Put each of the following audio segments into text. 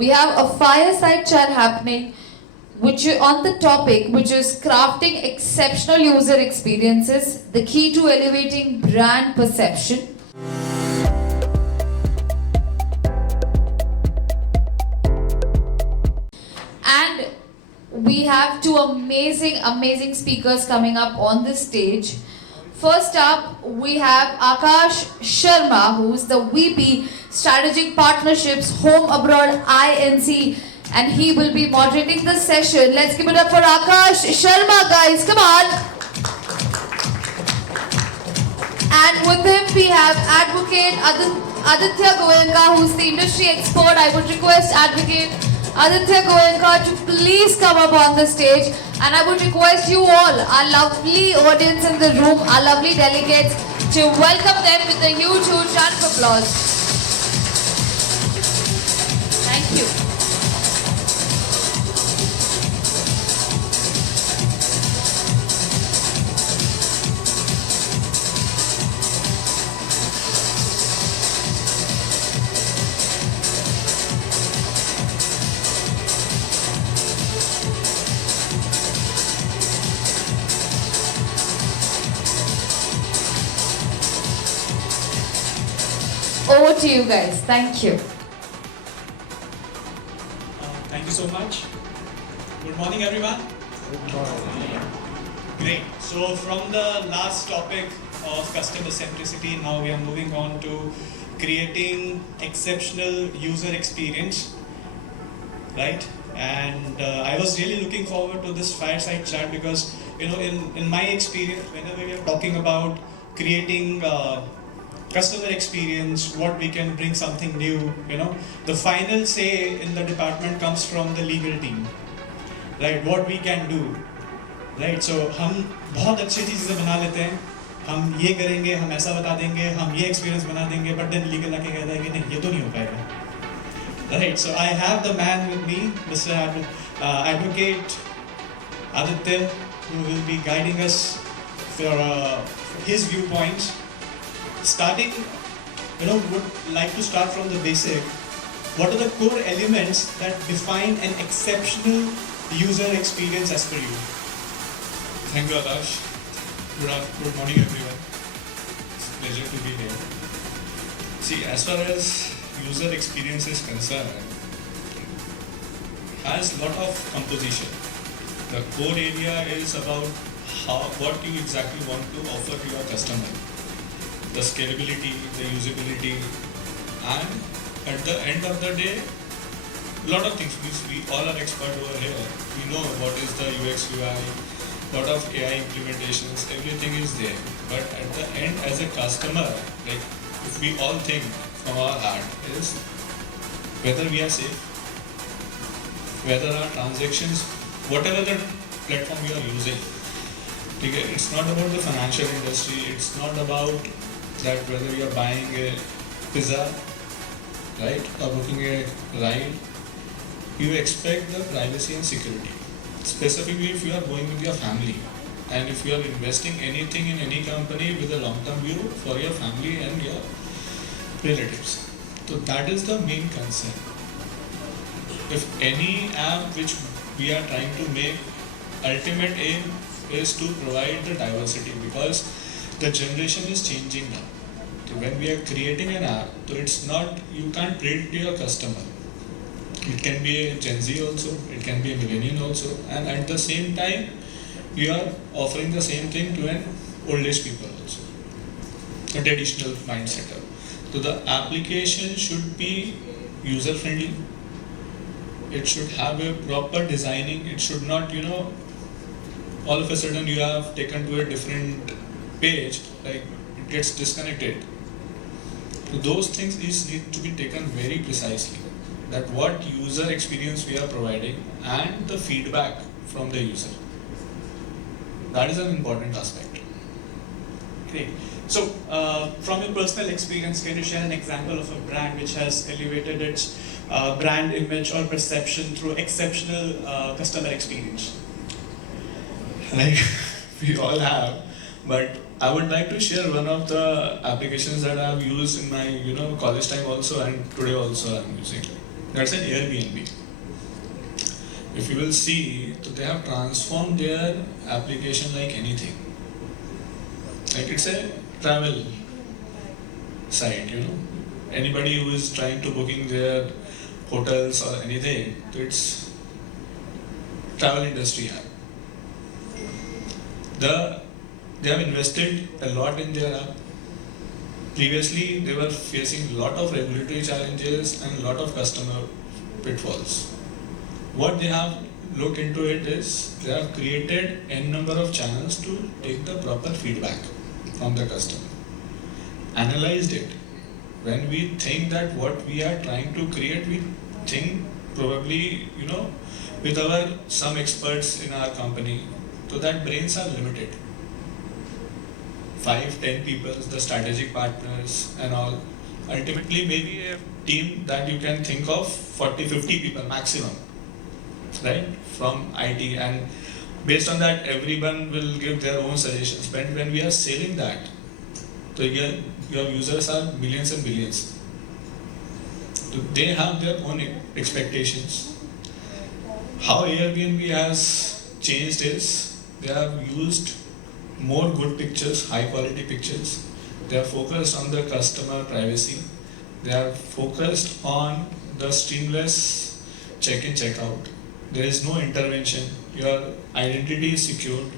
we have a fireside chat happening which is on the topic which is crafting exceptional user experiences, the key to elevating brand perception. And we have two amazing speakers coming up on this stage. First up, we have Aakash Sharma, who is the VP Strategic Partnerships Home Abroad INC, and he will be moderating the session. Let's give it up for Aakash Sharma, guys. Come on. And with him, we have Advocate Aditya Goenka, who's the industry expert. I would request Advocate Aditya Goenka to please come up on the stage, and I would request you all, our lovely audience in the room, our lovely delegates, to welcome them with a huge round of applause. Thank you. Over to you guys. Thank you. Thank you so much. Good morning, everyone. Good morning. Great. So from the last topic of customer centricity, now we are moving on to creating exceptional user experience, right? And I was really looking forward to this fireside chat because, in my experience, whenever we are talking about creating customer experience, what we can bring something new, the final say in the department comes from the legal team, right? What we can do, right? So हम बहुत अच्छी चीज़ें बना लेते हैं, हम ये करेंगे, हम ऐसा बता देंगे, हम ये experience बना देंगे, but then legal आके कहता है कि नहीं, ये तो नहीं हो पाएगा, right? So I have the man with me, Mr. Advocate Aditya, who will be guiding us for his viewpoints. Starting, would like to start from the basic. What are the core elements that define an exceptional user experience as per you? Thank you, Aakash. Good morning, everyone. It's a pleasure to be here. See, as far as user experience is concerned, it has a lot of composition. The core area is about what you exactly want to offer to your customer. The scalability, the usability, and at the end of the day, a lot of things. We all are expert over here. We know what is the UX, UI, lot of AI implementations, everything is there. But at the end, as a customer, like if we all think from our heart is whether we are safe, whether our transactions, whatever the platform we are using, okay, it's not about the financial industry, it's not about that whether you are buying a pizza, right, or booking a ride, you expect the privacy and security. Specifically if you are going with your family and if you are investing anything in any company with a long-term view for your family and your relatives. So that is the main concern. If any app which we are trying to make, ultimate aim is to provide the diversity because the generation is changing now. So when we are creating an app, so it's not, you can't predict your customer. It can be a Gen Z also, it can be a millennial also, and at the same time, you are offering the same thing to an old age people also, a traditional mindset. So the application should be user friendly. It should have a proper designing. It should not, all of a sudden you have taken to a different page, like it gets disconnected. So those things need to be taken very precisely. That what user experience we are providing and the feedback from the user. That is an important aspect. Great. So, from your personal experience, can you share an example of a brand which has elevated its brand image or perception through exceptional customer experience? Like we all have, but I would like to share one of the applications that I have used in my college time also and today also I am using. That's an Airbnb. If you will see, so they have transformed their application like anything. Like it's a travel site, you know. Anybody who is trying to booking their hotels or anything, so it's travel industry app. They have invested a lot in their app. Previously, they were facing a lot of regulatory challenges and a lot of customer pitfalls. What they have looked into it is they have created n number of channels to take the proper feedback from the customer. Analyzed it. When we think that what we are trying to create, we think probably, you know, with our some experts in our company, so that brains are limited. 5, 10 people, the strategic partners and all. Ultimately, maybe a team that you can think of 40, 50 people maximum, right? From IT, and based on that, everyone will give their own suggestions. But when we are selling that, so your users are millions and billions. So they have their own expectations. How Airbnb has changed is they have used more good pictures, high quality pictures. They are focused on the customer privacy. They are focused on the seamless check-in, check-out. There is no intervention. Your identity is secured.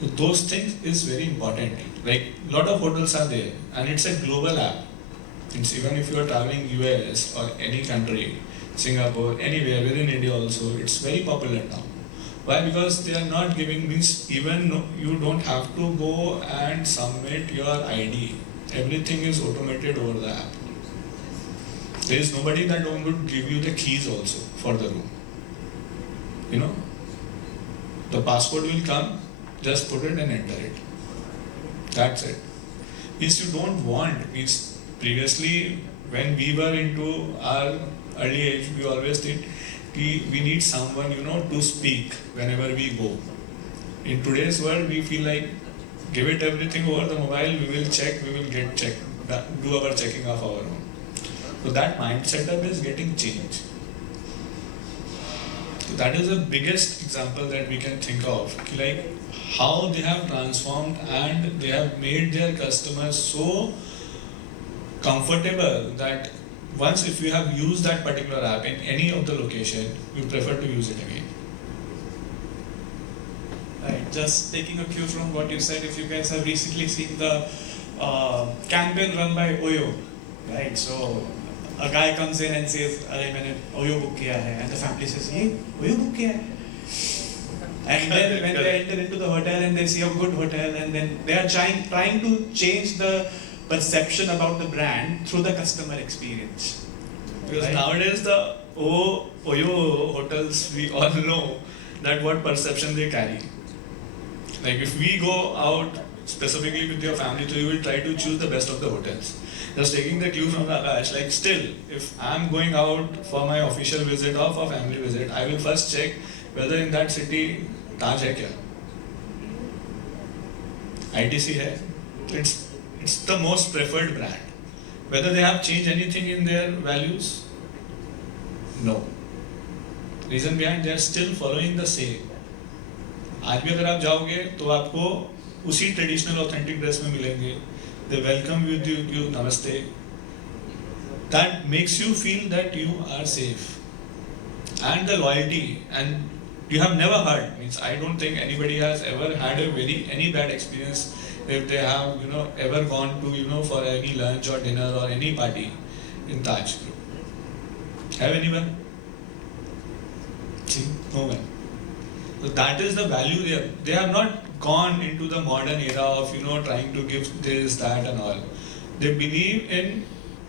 So those things is very important. Like a lot of hotels are there, and it's a global app. It's even if you are traveling US or any country, Singapore, anywhere within India also, it's very popular now. Why? Because they are not giving, means even you don't have to go and submit your ID. Everything is automated over the app. There is nobody that would give you the keys also for the room. You know, the passport will come, just put it and enter it. That's it. Means you don't want, means previously when we were into our early age, we always did, we need someone, you know, to speak whenever we go. In today's world, we feel like give it everything over the mobile, we will check, we will get check, do our checking of our own. So that mind setup is getting changed. So that is the biggest example that we can think of, like how they have transformed and they have made their customers so comfortable that once if you have used that particular app in any of the location, you prefer to use it again. Right, just taking a cue from what you said, if you guys have recently seen the campaign run by Oyo, right? So a guy comes in and says, "Arey, मैंने Oyo book किया है," and the family says, "ये Oyo book किया है." And then when they enter into the hotel and they see a good hotel, and then they are trying to change the perception about the brand through the customer experience. Because right? nowadays the Oyo hotels, we all know that what perception they carry. Like if we go out specifically with your family, so you will try to choose the best of the hotels. Just taking the cue from Aakash, like still, if I'm going out for my official visit or for family visit, I will first check whether in that city Taj hai kya? ITC hai? It's the most preferred brand. Whether they have changed anything in their values? No. Reason behind, they are still following the same. आज भी अगर आप जाओगे तो आपको उसी traditional authentic dress में मिलेंगे. They welcome you namaste. That makes you feel that you are safe. And the loyalty, and you have never heard, means I don't think anybody has ever had any bad experience if they have, you know, ever gone to, you know, for any lunch or dinner or any party in Taj Group. Have anyone? See, no one. So that is the value there. They have not gone into the modern era of, you know, trying to give this, that and all. They believe in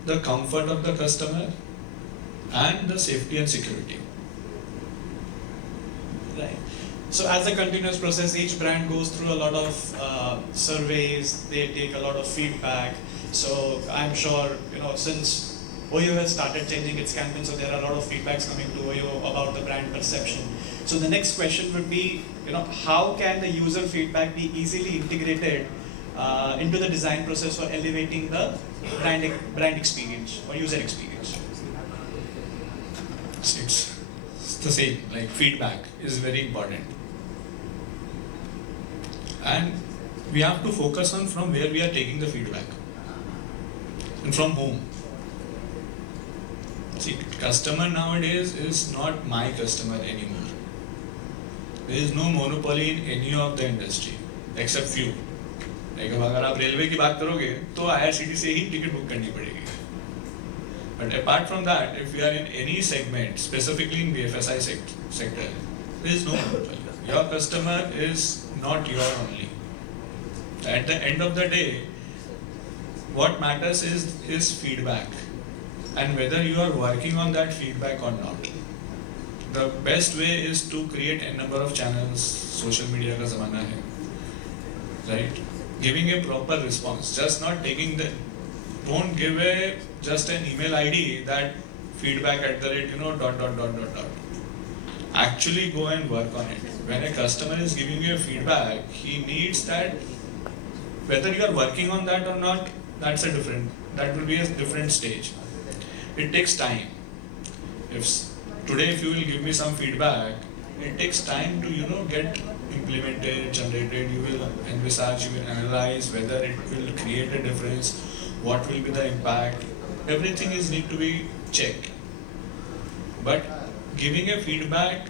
the comfort of the customer and the safety and security. Right. So as a continuous process, each brand goes through a lot of surveys. They take a lot of feedback. So I'm sure, you know, since Oyo has started changing its campaign, so there are a lot of feedbacks coming to Oyo about the brand perception. So the next question would be, you know, how can the user feedback be easily integrated into the design process for elevating the brand experience or user experience? it's the same, like feedback is very important. And we have to focus on from where we are taking the feedback and from whom. See, customer nowadays is not my customer anymore. There is no monopoly in any of the industry except few. Like अगर आप railway की बात करोगे तो IRCTC से ही ticket book करनी पड़ेगी. But apart from that, if we are in any segment, specifically in the FSI sector, there is no monopoly. Your customer is not your only. At the end of the day, what matters is feedback, and whether you are working on that feedback or not. The best way is to create a number of channels. Social media का ज़माना है, right? Giving a proper response, just not taking the. Don't give just an email ID that feedback at the rate .. Actually go and work on it. When a customer is giving you a feedback, he needs that. Whether you are working on that or not, that will be a different stage. It takes time. Today if you will give me some feedback, it takes time to get implemented, generated. You will envisage, you will analyze whether it will create a difference, what will be the impact. Everything need to be checked. But giving a feedback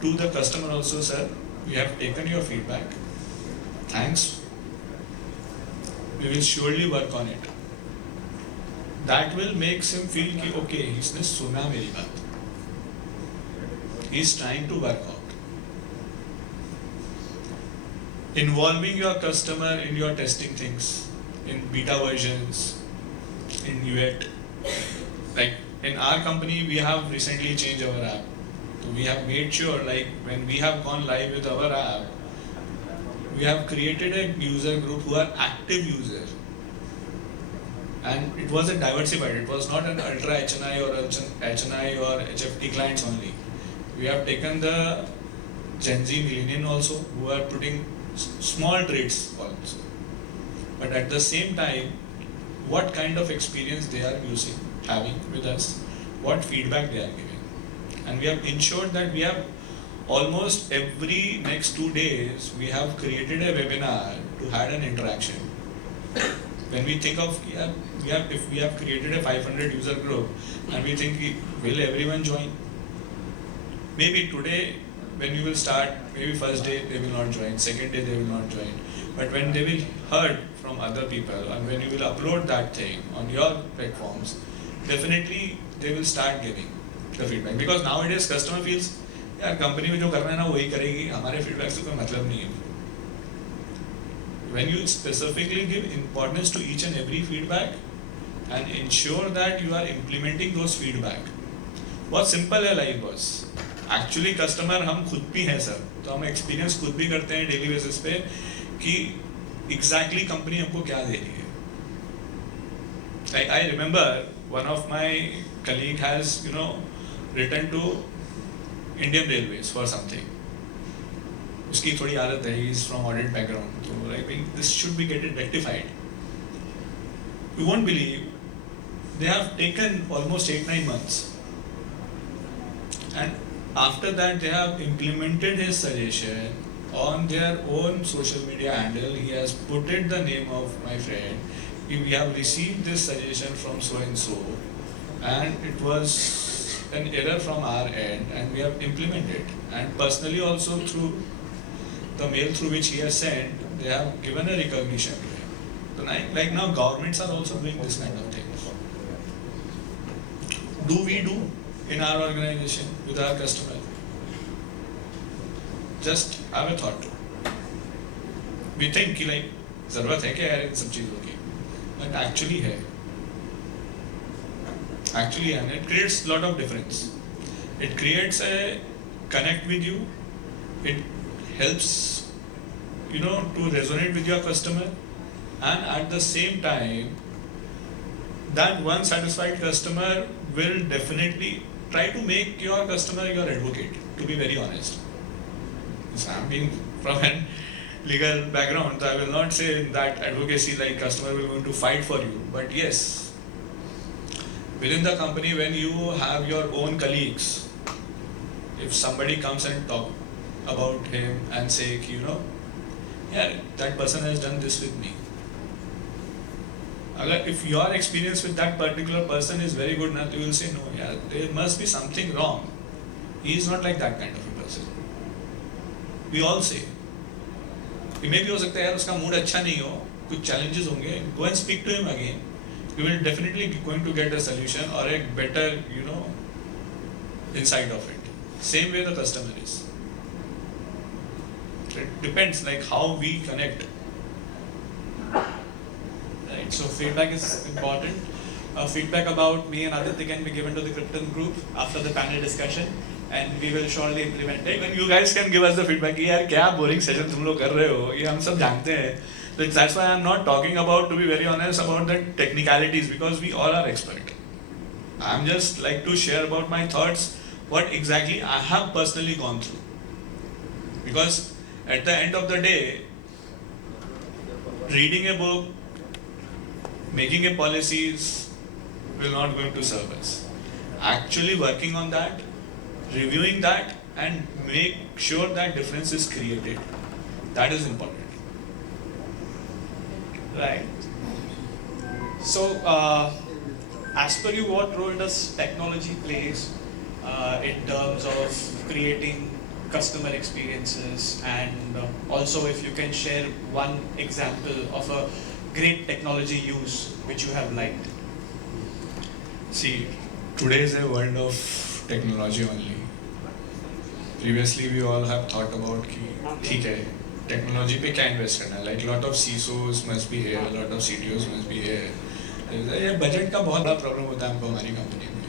to the customer also, sir, we have taken your feedback. Thanks. We will surely work on it. That will make him feel कि okay, इसने सुना मेरी बात. He is trying to work out. Involving your customer in your testing things, in beta versions, in UAT. Like in our company, we have recently changed our app. So we have made sure, like when we have gone live with our app, we have created a user group who are active users. And it wasn't diversified. It was not an ultra HNI or HNI or HFT clients only. We have taken the Gen Z millennial also, who are putting small trades also. But at the same time, what kind of experience they are having with us, what feedback they are giving. And we have ensured that we have almost every next 2 days, we have created a webinar to have an interaction. When we think of, if we have created a 500 user group and we think, will everyone join? Maybe today, when you will start, maybe first day they will not join, second day they will not join. But when they will heard from other people and when you will upload that thing on your platforms, definitely they will start giving the feedback. Because nowadays customer feels, यार company में जो करना है ना वही करेगी, हमारे feedback से कोई मतलब नहीं है. When you specifically give importance to each and every feedback and ensure that you are implementing those feedback. बहुत simple है life boss. Actually customer हम खुद भी हैं सर, तो हम experience खुद भी करते हैं daily basis पे कि exactly company हमको क्या दे रही है. Like I remember one of my colleague has written to Indian Railways for something. उसकी थोड़ी आदत है, he is from audit background, so I think this should be getting rectified. You won't believe, they have taken almost 8-9 months, and after that they have implemented his suggestion on their own social media handle. He has put it the name of my friend. We have received this suggestion from so and so, and it was an error from our end, and we have implemented. And personally also through the mail through which he has sent, they have given a recognition to him. So like now governments are also doing this kind of things. Do we do in our organization with our customer? Just have a thought. We think कि like ज़रूरत है क्या यार इन सब चीज़ों की, but actually है. Actually, and it creates a lot of difference. It creates a connect with you. It helps, to resonate with your customer, and at the same time, that one satisfied customer will definitely try to make your customer your advocate. To be very honest, so I'm being from an legal background, so I will not say that advocacy like customer will going to fight for you, but yes. Within the company, when you have your own colleagues, if somebody comes and talk about him and say, yeah, that person has done this with me. If your experience with that particular person is very good enough, you will say, no, yeah, there must be something wrong. He is not like that kind of a person. We all say. Maybe हो सकता है यार उसका mood अच्छा नहीं हो, कुछ challenges होंगे. Go and speak to him again. You will definitely going to get a solution or a better, insight of it. Same way the customer is. It depends like how we connect. Right. So feedback is important. Feedback about me and Aditya can be given to the Krypton group after the panel discussion, and we will surely implement it. When you guys can give us the feedback, यार क्या boring session तुम लोग कर रहे हो, ये हम सब जानते हैं. So that's why I'm not talking about, to be very honest, about the technicalities, because we all are expert. I'm just like to share about my thoughts, what exactly I have personally gone through. Because at the end of the day, reading a book, making a policies will not going to serve us. Actually working on that, reviewing that, and make sure that difference is created. That is important. Right. So, as per you, what role does technology plays in terms of creating customer experiences, and also if you can share one example of a great technology use which you have liked? See, today is a world of technology only. Previously, we all have thought about कि ठीक है, technology पे क्या invest करना है? Like lot of CISOs must be here, lot of CTOs must be here. ये budget का बहुत बड़ा problem होता है हमको हमारी company में.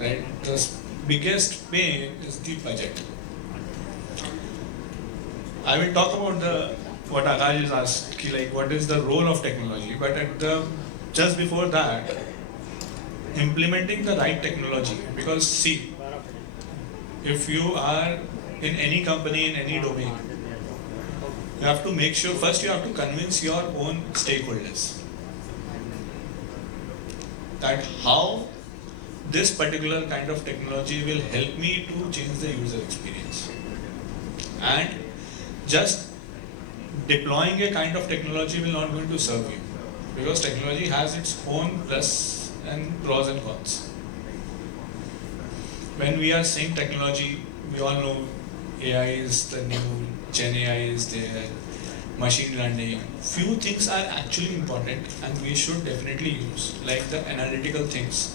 Right? The biggest pain is the budget. I will talk about what Aakash is asked, like what is the role of technology, but just before that, implementing the right technology. Because see, if you are in any company, in any domain, you have to make sure, first you have to convince your own stakeholders that how this particular kind of technology will help me to change the user experience. And just deploying a kind of technology will not going to serve you, because technology has its own plus and pros and cons. When we are saying technology, we all know AI is the new, Gen AI is there, machine learning. Few things are actually important and we should definitely use, like the analytical things.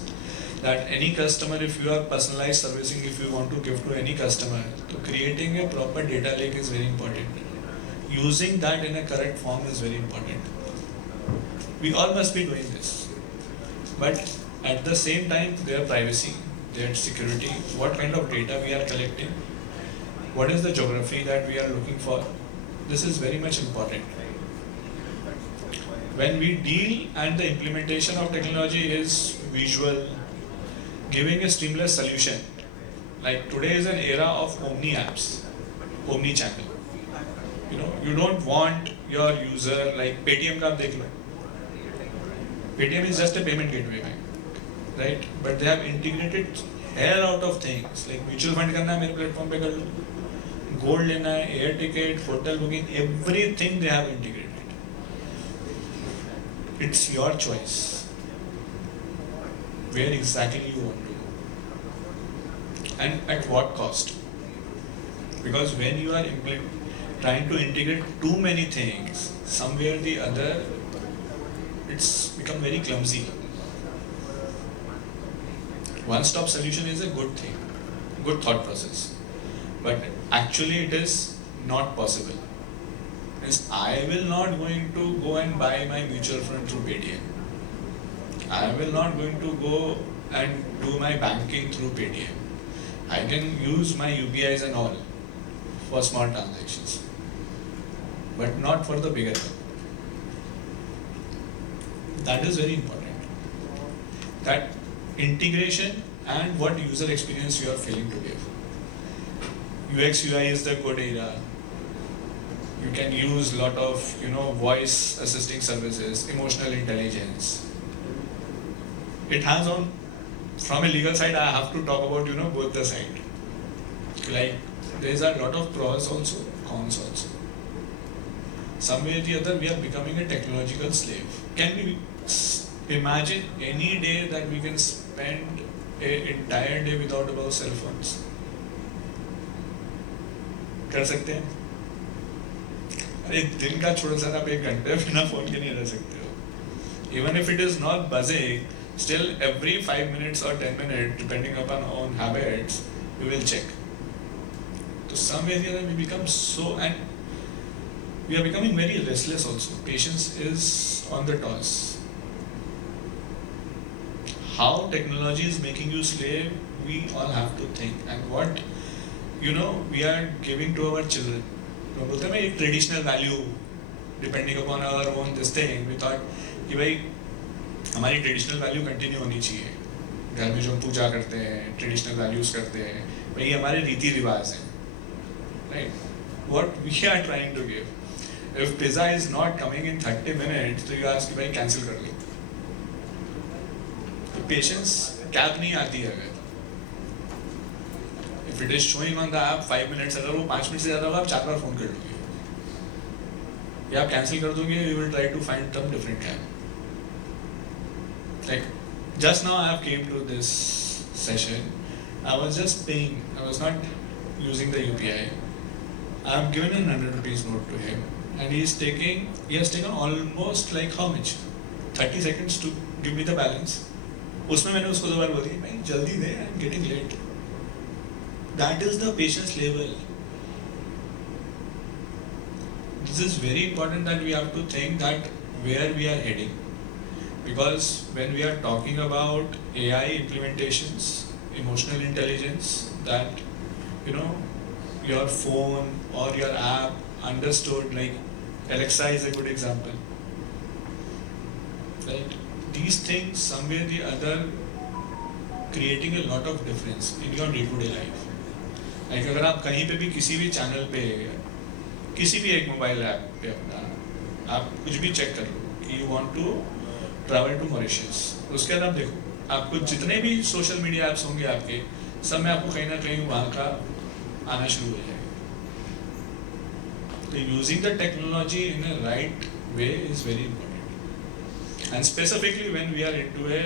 That any customer, if you are personalized servicing, if you want to give to any customer, so creating a proper data lake is very important. Using that in a correct form is very important. We all must be doing this. But at the same time, their privacy, their security, what kind of data we are collecting, what is the geography that we are looking for, this is very much important. When we deal and the implementation of technology is visual, giving a seamless solution. Like today is an era of omni apps, omni channel. You don't want your user like Paytm ka aap dekh lo. Paytm is just a payment gateway, right? But they have integrated hell out of things like mutual fund करना है मेरे platform पे कर लो, gold लेना है, air ticket, hotel booking, everything they have integrated. It's your choice where exactly you want to go and at what cost. Because when you are trying to integrate too many things, somewhere or the other, it's become very clumsy. One-stop solution is a good thing, good thought process, but actually it is not possible. Means I will not going to go and buy my mutual fund through Paytm. I will not going to go and do my banking through Paytm. I can use my UPIs and all for small transactions, but not for the bigger one. That is very important. That integration and what user experience you are feeling to give. UX UI is the good era. You can use a lot of voice assisting services, emotional intelligence. it has on, from a legal side, I have to talk about, both the side. Like, there's a lot of pros also, cons also. Some way or the other, we are becoming a technological slave. Can we imagine any day that we can spend an entire day without our cell phones? कर सकते हैं? अरे दिन का छोड़ सा आप 1 घंटे बिना फोन के नहीं रह सकते हो. Even if it is not buzzing, still every 5 minutes or 10 minutes, depending upon our own habits, we will check. So some way or the other we become so, and we are becoming very restless also. Patience is on the toss. How technology is making you slave, we all have to think. And what we are giving to our children. बोलते हैं एक traditional value, depending upon our own this thing, we thought कि भाई हमारी traditional value continue होनी चाहिए. घर में जो हम पूजा करते हैं, traditional values करते हैं, भाई हमारे रीति रिवाज हैं. Right? What we are trying to give. If pizza is not coming in 30 minutes, तो you ask कि भाई cancel कर लो. तो patience कैब नहीं आती है अगर. If it is showing on the app 5 minutes, अगर वो 5 मिनट से ज़्यादा होगा आप 4 बार फ़ोन कर लोगे या आप कैंसिल कर दोगे. You will try to find some different cab. Like just now I have came to this session. I was just paying. I was not using the UPI. I have given a 100 rupees note to him, and he has taken almost like how much? 30 seconds to give me the balance. उसमें मैंने उसको 2 बार बोल दिया भाई जल्दी दे, I am getting late. That is the patience level. This is very important that we have to think that where we are heading. Because when we are talking about AI implementations, emotional intelligence, that your phone or your app understood, like Alexa is a good example. Right? These things, somewhere or the other, creating a lot of difference in your day-to-day life. Like अगर आप कहीं पे भी किसी भी channel पे किसी भी एक मोबाइल ऐप पे अपना आप कुछ भी चेक कर लो कि you want to travel to Mauritius, उसके बाद आप देखो आपको जितने भी सोशल मीडिया ऐप्स होंगे आपके सब में आपको कहीं ना कहीं वहाँ का आना शुरू हो जाएगा. तो using the technology in a right way is very important, and specifically when we are into a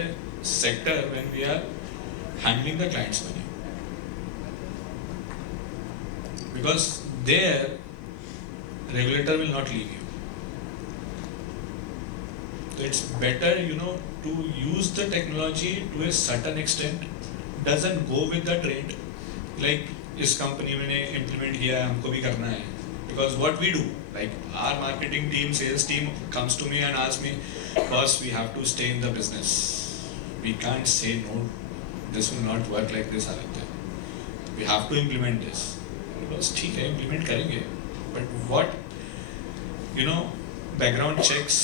sector when we are handling the clients money. Because there, regulator will not leave you. So it's better, to use the technology to a certain extent. Doesn't go with the trend. Like इस company में ने implement किया है, हमको भी करना है. Because what we do, like our marketing team, sales team comes to me and asks me, boss, we have to stay in the business. We can't say no. This will not work like this, Aditya. We have to implement this. बस ठीक है implement करेंगे, but what background checks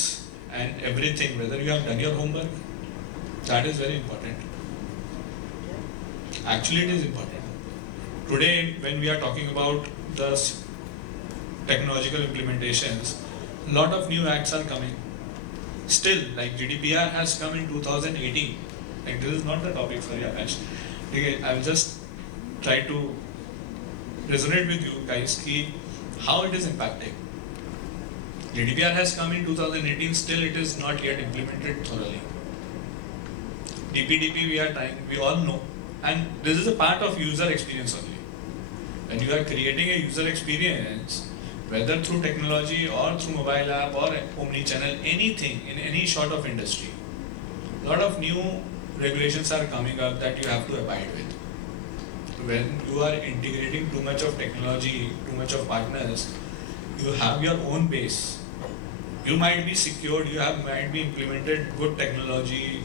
and everything, whether you have done your homework, that is very important. Actually it is important. Today when we are talking about the technological implementations, a lot of new acts are coming. Still, like GDPR has come in 2018. Like this is not the topic, sorry Aakash. Okay, I will just try to resonate with you guys ki how it is impacting. GDPR has come in 2018, still it is not yet implemented thoroughly. DPDP we are trying, we all know, and this is a part of user experience only. When you are creating a user experience, whether through technology or through mobile app or omni-channel, anything in any sort of industry, a lot of new regulations are coming up that you have to abide with. When you are integrating too much of technology, too much of partners, you have your own base. You might be secured, might be implemented good technology,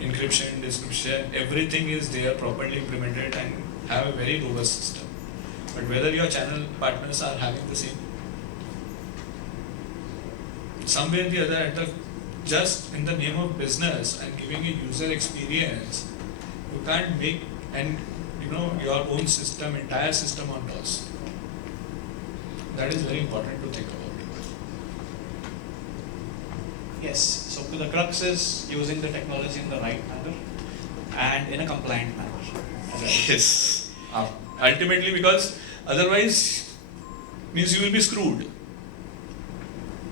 encryption, description, everything is there properly implemented and have a very robust system. But whether your channel partners are having the same, somewhere or the other, just in the name of business and giving a user experience, you can't make your own system, entire system on toss. That is very important to think about. Yes, so the crux is using the technology in the right manner and in a compliant manner. Yes. Ultimately, because otherwise means you will be screwed.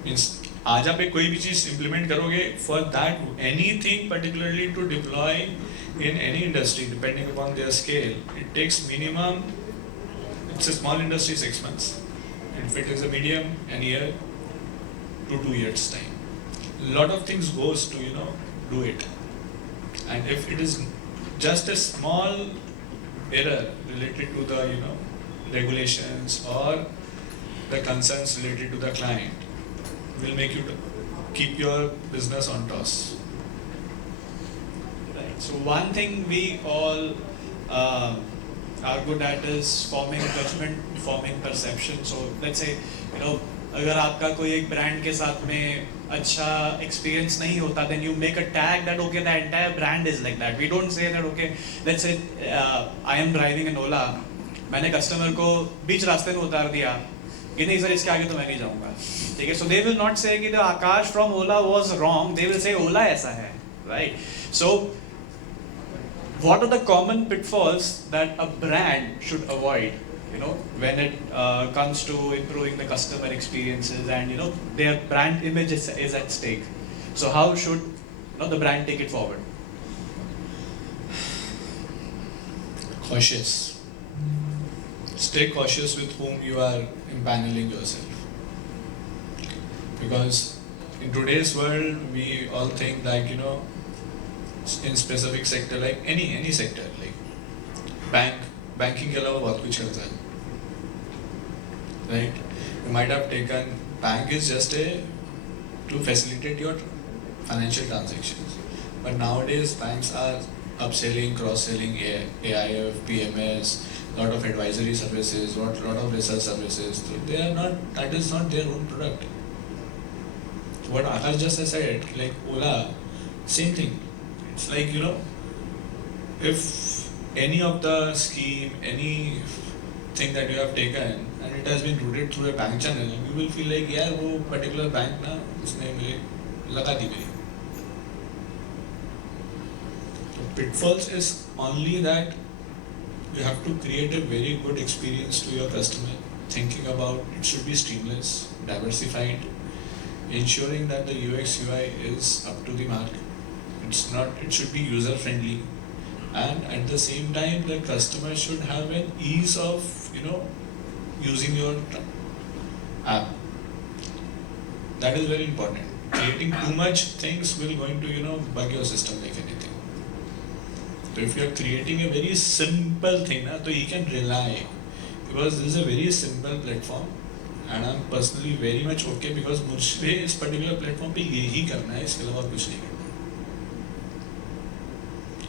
Means आज आप एक कोई भी चीज implement करोगे, for that anything particularly to deploy in any industry depending upon their scale, it takes minimum, it's a small industry, 6 months. If it is a medium, an year to 2 years time. A lot of things goes to do it. And if it is just a small error related to the regulations or the concerns related to the client, will make you keep your business on toss. Right. So one thing we all are good at is forming judgment, forming perception. So let's say अगर आपका कोई एक brand के साथ में अच्छा experience नहीं होता, then you make a tag that okay, the entire brand is like that. We don't say that okay, let's say I am driving an Ola, मैंने कस्टमर को बीच रास्ते में उतार दिया कि नहीं सर इसके आगे तो मैं नहीं जाऊंगा, ठीक है. So they will not say कि the Aakash from Ola was wrong, they will say Ola ऐसा है, right? So what are the common pitfalls that a brand should avoid when it comes to improving the customer experiences and their brand image is at stake? So how should the brand take it forward? Cautious. Stay cautious with whom you are empaneling yourself. Because in today's world, we all think like, in specific sector, like any sector, like banking के अलावा बहुत कुछ करता है, right? You might have taken, bank is just to facilitate your financial transactions. But nowadays, banks are upselling, cross-selling, AIF, PMS, lot of advisory services, lot of research services. So they are not, that is not their own product. What Aakash just said, like Ola, same thing. It's like, if any of the scheme, any thing that you have taken and it has been routed through a bank channel, you will feel like, yeah, वो particular bank ना उसने मुझे लगा दी मेरी. So pitfalls is only that you have to create a very good experience to your customer, thinking about it should be seamless, diversified, ensuring that the UX UI is up to the mark. It should be user friendly, and at the same time the customer should have an ease of using your app. That is very important. Creating too much things will going to bug your system like anything. So if you are creating a very simple thing, so you can rely, because this is a very simple platform and I'm personally very much okay because मुझे इस particular platform पे यही करना है, इसके अलावा कुछ नहीं करना.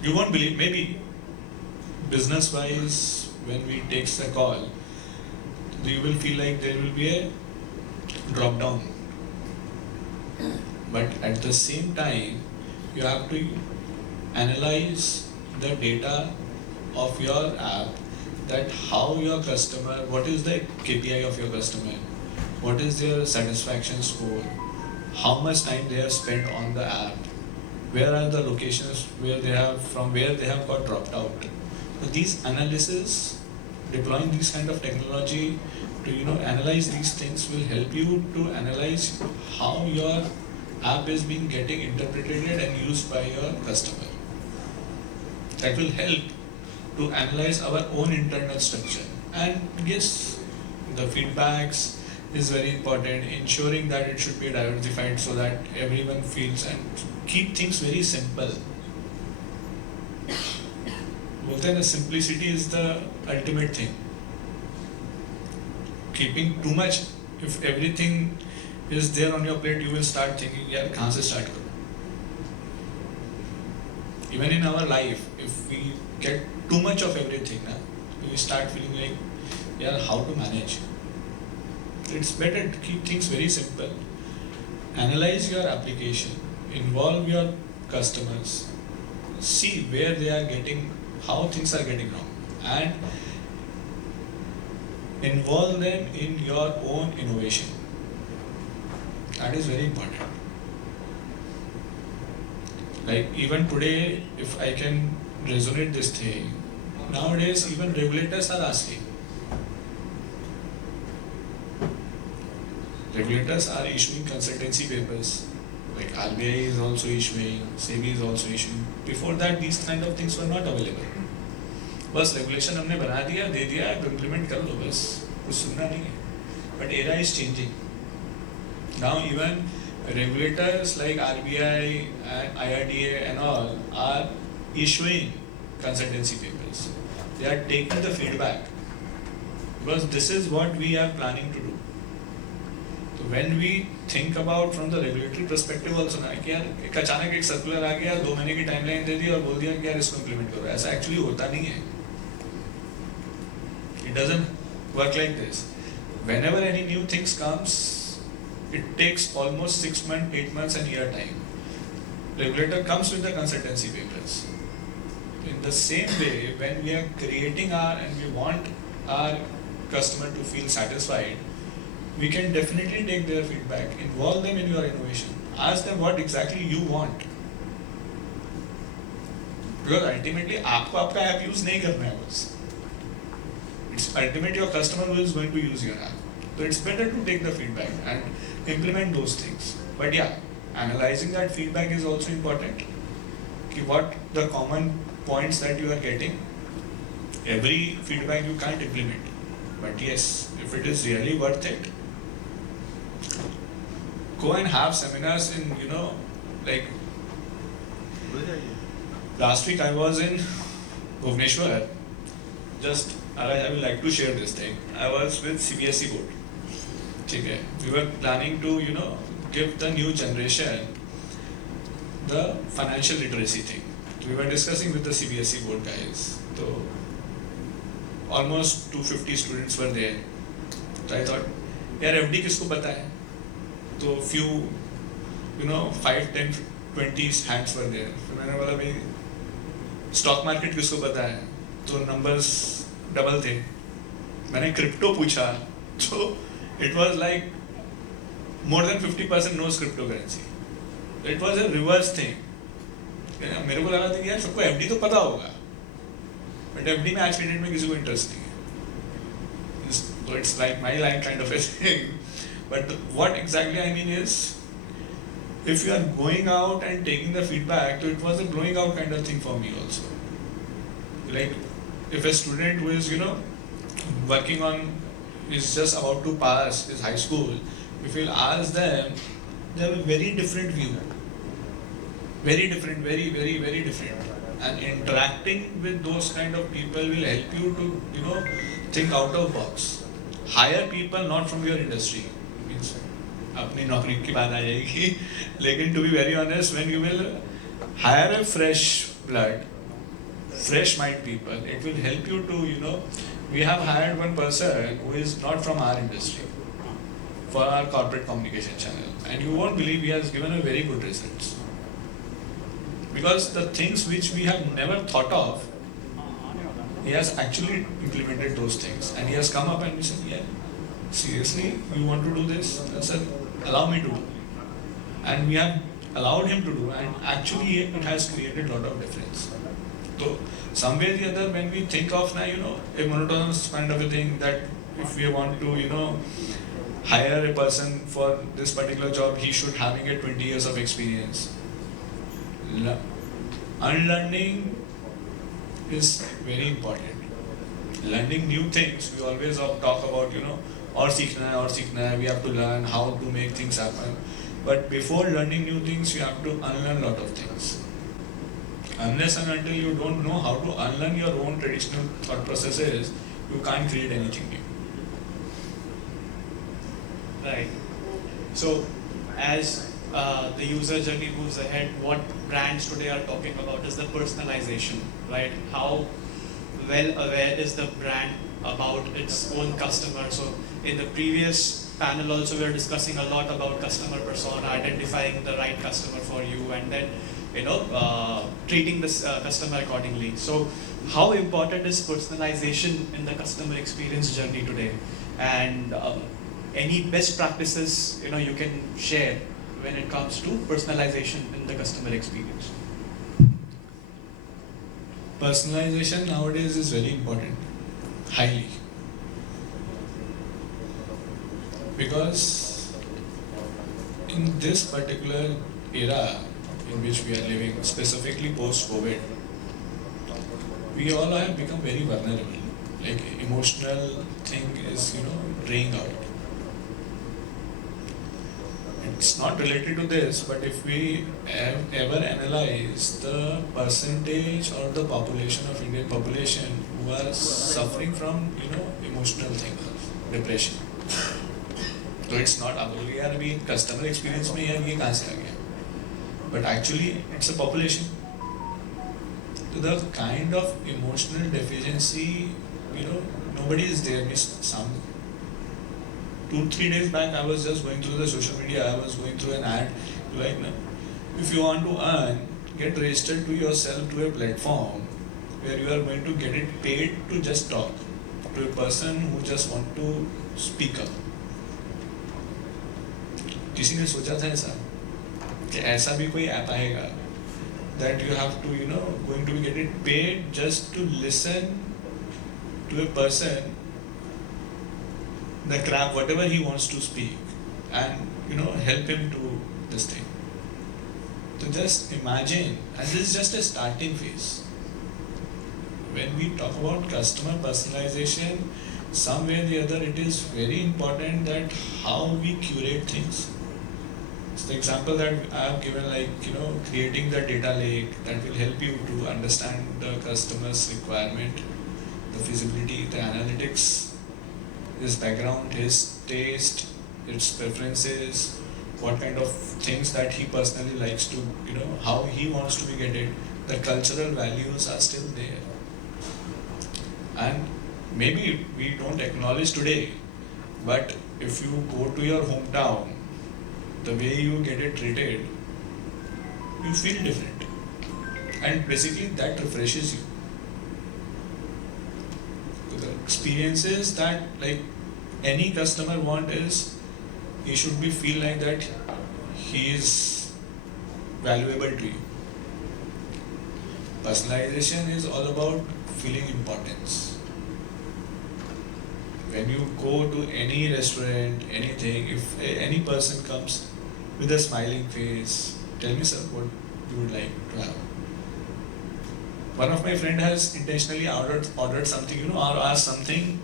You won't believe, maybe business wise, when we take a call, you will feel like there will be a drop down. But at the same time, you have to analyze the data of your app, that how your customer, what is the KPI of your customer, what is their satisfaction score, how much time they have spent on the app, where are the locations where they have got dropped out. So these analysis, deploying these kind of technology to analyze these things will help you to analyze how your app is being getting interpreted and used by your customer. That will help to analyze our own internal structure. And yes, the feedbacks is very important, ensuring that it should be diversified so that everyone feels, and keep things very simple. बोलते हैं ना, simplicity is the ultimate thing. Keeping too much, if everything is there on your plate, you will start thinking, यार कहाँ से start करूँ? Even in our life, if we get too much of everything, we start feeling like, यार how to manage? It's better to keep things very simple. Analyze your application, involve your customers, see where they are getting, how things are getting wrong, and involve them in your own innovation. That is very important. Like even today, if I can resonate this thing. Nowadays, even regulators are asking. Regulators are issuing consultancy papers. Like RBI is also issuing, SEBI is also issuing. Before that, these kind of things were not available. बस regulation हमने बना दिया, दे दिया, implement कर लो बस, कुछ सुनना नहीं है. But era is changing. Now even regulators like RBI, IRDA and all are issuing consultancy papers. They are taking the feedback because this is what we are planning to do. So when we think about from the regulatory perspective also ना कि यार एक अचानक एक circular आ गया, 2 महीने की timeline दे दी और बोल दिया कि यार इसको इम्प्लीमेंट करो, ऐसा एक्चुअली होता नहीं है. It doesn't work like this. Whenever any new things comes, it takes almost 6 months, 8 months and year time. Regulator comes with the consultancy papers. In the same way, when we are creating and we want our customer to feel satisfied, we can definitely take their feedback, involve them in your innovation, ask them what exactly you want. Because ultimately, आपको आपका app use नहीं करना है बस. It's ultimately your customer who is going to use your app. So it's better to take the feedback and implement those things. But yeah, analyzing that feedback is also important. कि what the common points that you are getting, every feedback you can't implement. But yes, if it is really worth it, go and have seminars in, like last week I was in Bhubaneswar. Just, I would like to share this thing. I was with CBSE board. Okay. We were planning to, give the new generation the financial literacy thing. We were discussing with the CBSE board guys. So almost 250 students were there. So I thought, यार FD किसको पता है? तो few, 5, 10, 20 hands were there. तो मैंने बोला भाई stock market किसको पता है? तो numbers double थे. मैंने क्रिप्टो पूछा, तो it was like more than 50% knows cryptocurrency. It was a reverse thing. मेरे को लगा था कि यार सबको FD तो पता होगा, but FD में आज के डेट में किसी को इंटरेस्ट नहीं है. So it's like my line kind of a thing. But what exactly I mean is, if you are going out and taking the feedback, so it was a growing out kind of thing for me also. Like if a student who is working on, is just about to pass his high school, if you'll ask them, they have a very different view. Very different, very, very, very different. And interacting with those kind of people will help you to, think out of box. Hire people not from your industry. Means, अपनी नौकरी की बात आ जाएगी. लेकिन to be very honest, when you will hire a fresh blood, fresh mind people, it will help you to, we have hired one person who is not from our industry for our corporate communication channel, and you won't believe he has given a very good results. Because the things which we have never thought of, he has actually implemented those things, and he has come up and he said, yeah, seriously, you want to do this? I said, allow me to do. And we have allowed him to do, and actually it has created a lot of difference. So somewhere or the other, when we think of now, a monotonous kind of a thing, that if we want to, hire a person for this particular job, he should having a 20 years of experience. Unlearning is very important. Learning new things, we always talk about, और सीखना है, we have to learn how to make things happen. But before learning new things, you have to unlearn a lot of things. Unless and until you don't know how to unlearn your own traditional thought processes, you can't create anything new. Right. So, as the user journey moves ahead, what brands today are talking about is the personalization, right? How well aware is the brand about its own customer? So, in the previous panel also we were discussing a lot about customer persona, identifying the right customer for you, and then treating this customer accordingly. So, how important is personalization in the customer experience journey today? And any best practices you can share when it comes to personalization in the customer experience? Personalization nowadays is very important, highly. Because in this particular era in which we are living, specifically post-COVID, we all have become very vulnerable. Like emotional thing is, draining out. It's not related to this, but if we ever analyze the percentage or the population of Indian population who are suffering from, emotional thing, depression. So it's not अभी यार अभी customer experience में यार ये कहाँ से आ गया? But actually it's a population. So the kind of emotional deficiency, nobody is there. Some 2-3 days back, I was just going through the social media. I was going through an ad like, if you want to earn, get registered to yourself to a platform where you are going to get it paid to just talk to a person who just want to speak up. किसी ने सोचा था ऐसा कि ऐसा भी कोई app आएगा that you have to going to be getting paid just to listen to a person the crap whatever he wants to speak and help him to this thing. So just imagine, and this is just a starting phase. When we talk about customer personalization, some way or the other it is very important that how we curate things. The example that I have given, creating the data lake that will help you to understand the customer's requirement, the feasibility, the analytics, his background, his taste, his preferences, what kind of things that he personally likes to, how he wants to be getting. The cultural values are still there. And maybe we don't acknowledge today, but if you go to your hometown, the way you get it treated, you feel different. And basically that refreshes you. So the experiences that any customer want is, he should be feel like that he is valuable to you. Personalization is all about feeling importance. When you go to any restaurant, anything, if any person comes with a smiling face, tell me sir, what you would like to have. One of my friend has intentionally ordered something, or asked something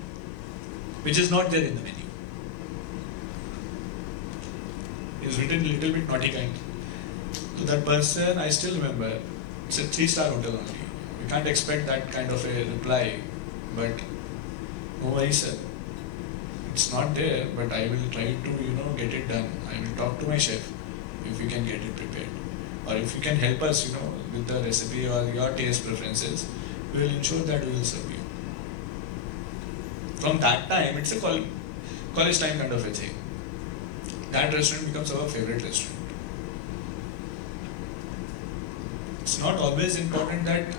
which is not there in the menu. He's written a little bit naughty kind. So that person, I still remember, it's a 3-star hotel only. You can't expect that kind of a reply, but no worries sir. It's not there, but I will try to, get it done. I will talk to my chef if we can get it prepared. Or if you can help us, with the recipe or your taste preferences, we will ensure that we will serve you. From that time, it's a college time kind of a thing. That restaurant becomes our favorite restaurant. It's not always important that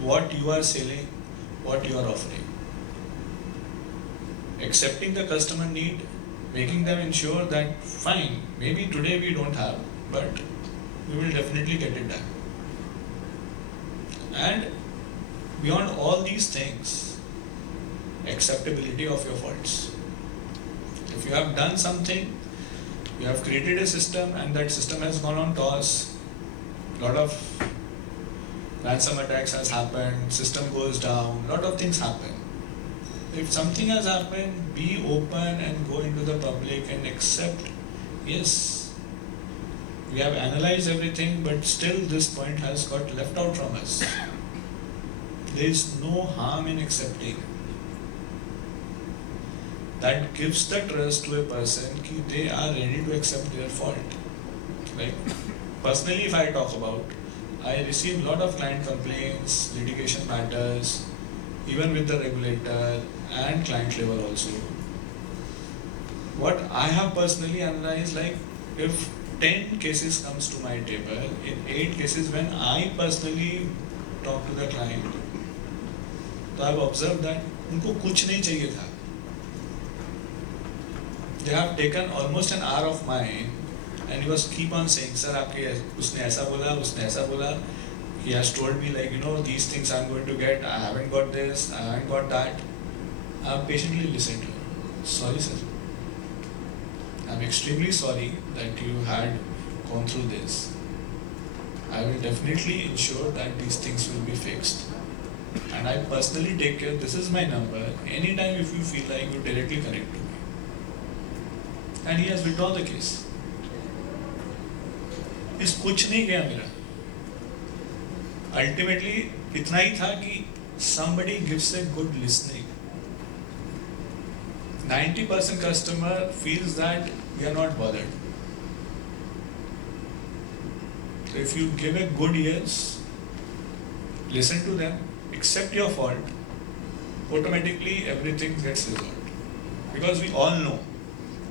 what you are selling, what you are offering. Accepting the customer need, making them ensure that fine, maybe today we don't have, but we will definitely get it done. And beyond all these things, acceptability of your faults. If you have done something, you have created a system and that system has gone on toss, lot of ransom attacks has happened, system goes down, lot of things happen. If something has happened, be open and go into the public and accept, yes, we have analyzed everything, but still this point has got left out from us. There is no harm in accepting. That gives the trust to a person that they are ready to accept their fault. Like, personally, if I talk about, I receive a lot of client complaints, litigation matters, even with the regulator and client level also. What I have personally analyzed, if 10 cases comes to my table, in 8 cases when I personally talk to the client, so I have observed that उनको कुछ नहीं चाहिए था. They have taken almost an hour of mine and he was keep on saying, sir, आपके उसने ऐसा बोला, He has told me like, these things I'm going to get, I haven't got this, I haven't got that. I've patiently listened to him. Sorry sir. I'm extremely sorry that you had gone through this. I will definitely ensure that these things will be fixed. And I personally take care, this is my number. Anytime if you feel like, you directly connect to me. And he has withdrawn the case. इस कुछ नहीं गया मेरा. Ultimately, इतना ही था कि somebody gives a good listening. 90% customer feels that we are not bothered. So if you give a good yes, listen to them, accept your fault, automatically everything gets resolved. Because we all know,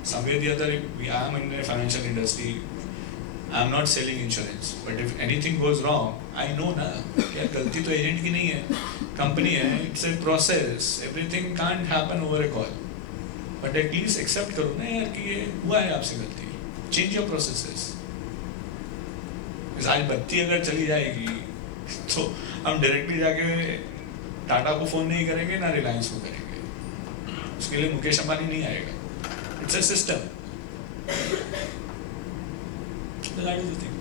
somewhere or the other, I am in the financial industry, I am not selling insurance, but if anything goes wrong, I know ना यार गलती तो agent की नहीं है, company है, it's a process, everything can't happen over a call. But at least accept करो ना यार कि ये हुआ है आपसे गलती, change your processes. आज बत्ती अगर चली जाएगी तो हम डायरेक्टली जाके टाटा को फोन नहीं करेंगे ना रिलायंस को करेंगे, उसके लिए मुकेश अंबानी नहीं आएगा. It's a system. That is the thing.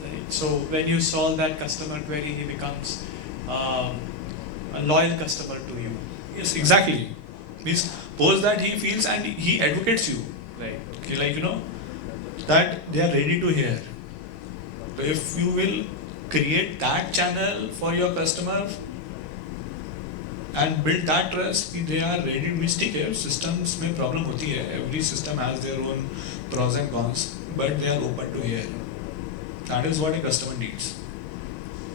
Right. So when you solve that customer query, he becomes a loyal customer to you. Yes, exactly. Means post that he feels and he advocates you. Right. Okay, like that they are ready to hear. So if you will create that channel for your customer and build that trust, कि they are ready to stick here. Systems में problem होती है. Every system has their own pros and cons, but they are open to hear. That is what a customer needs.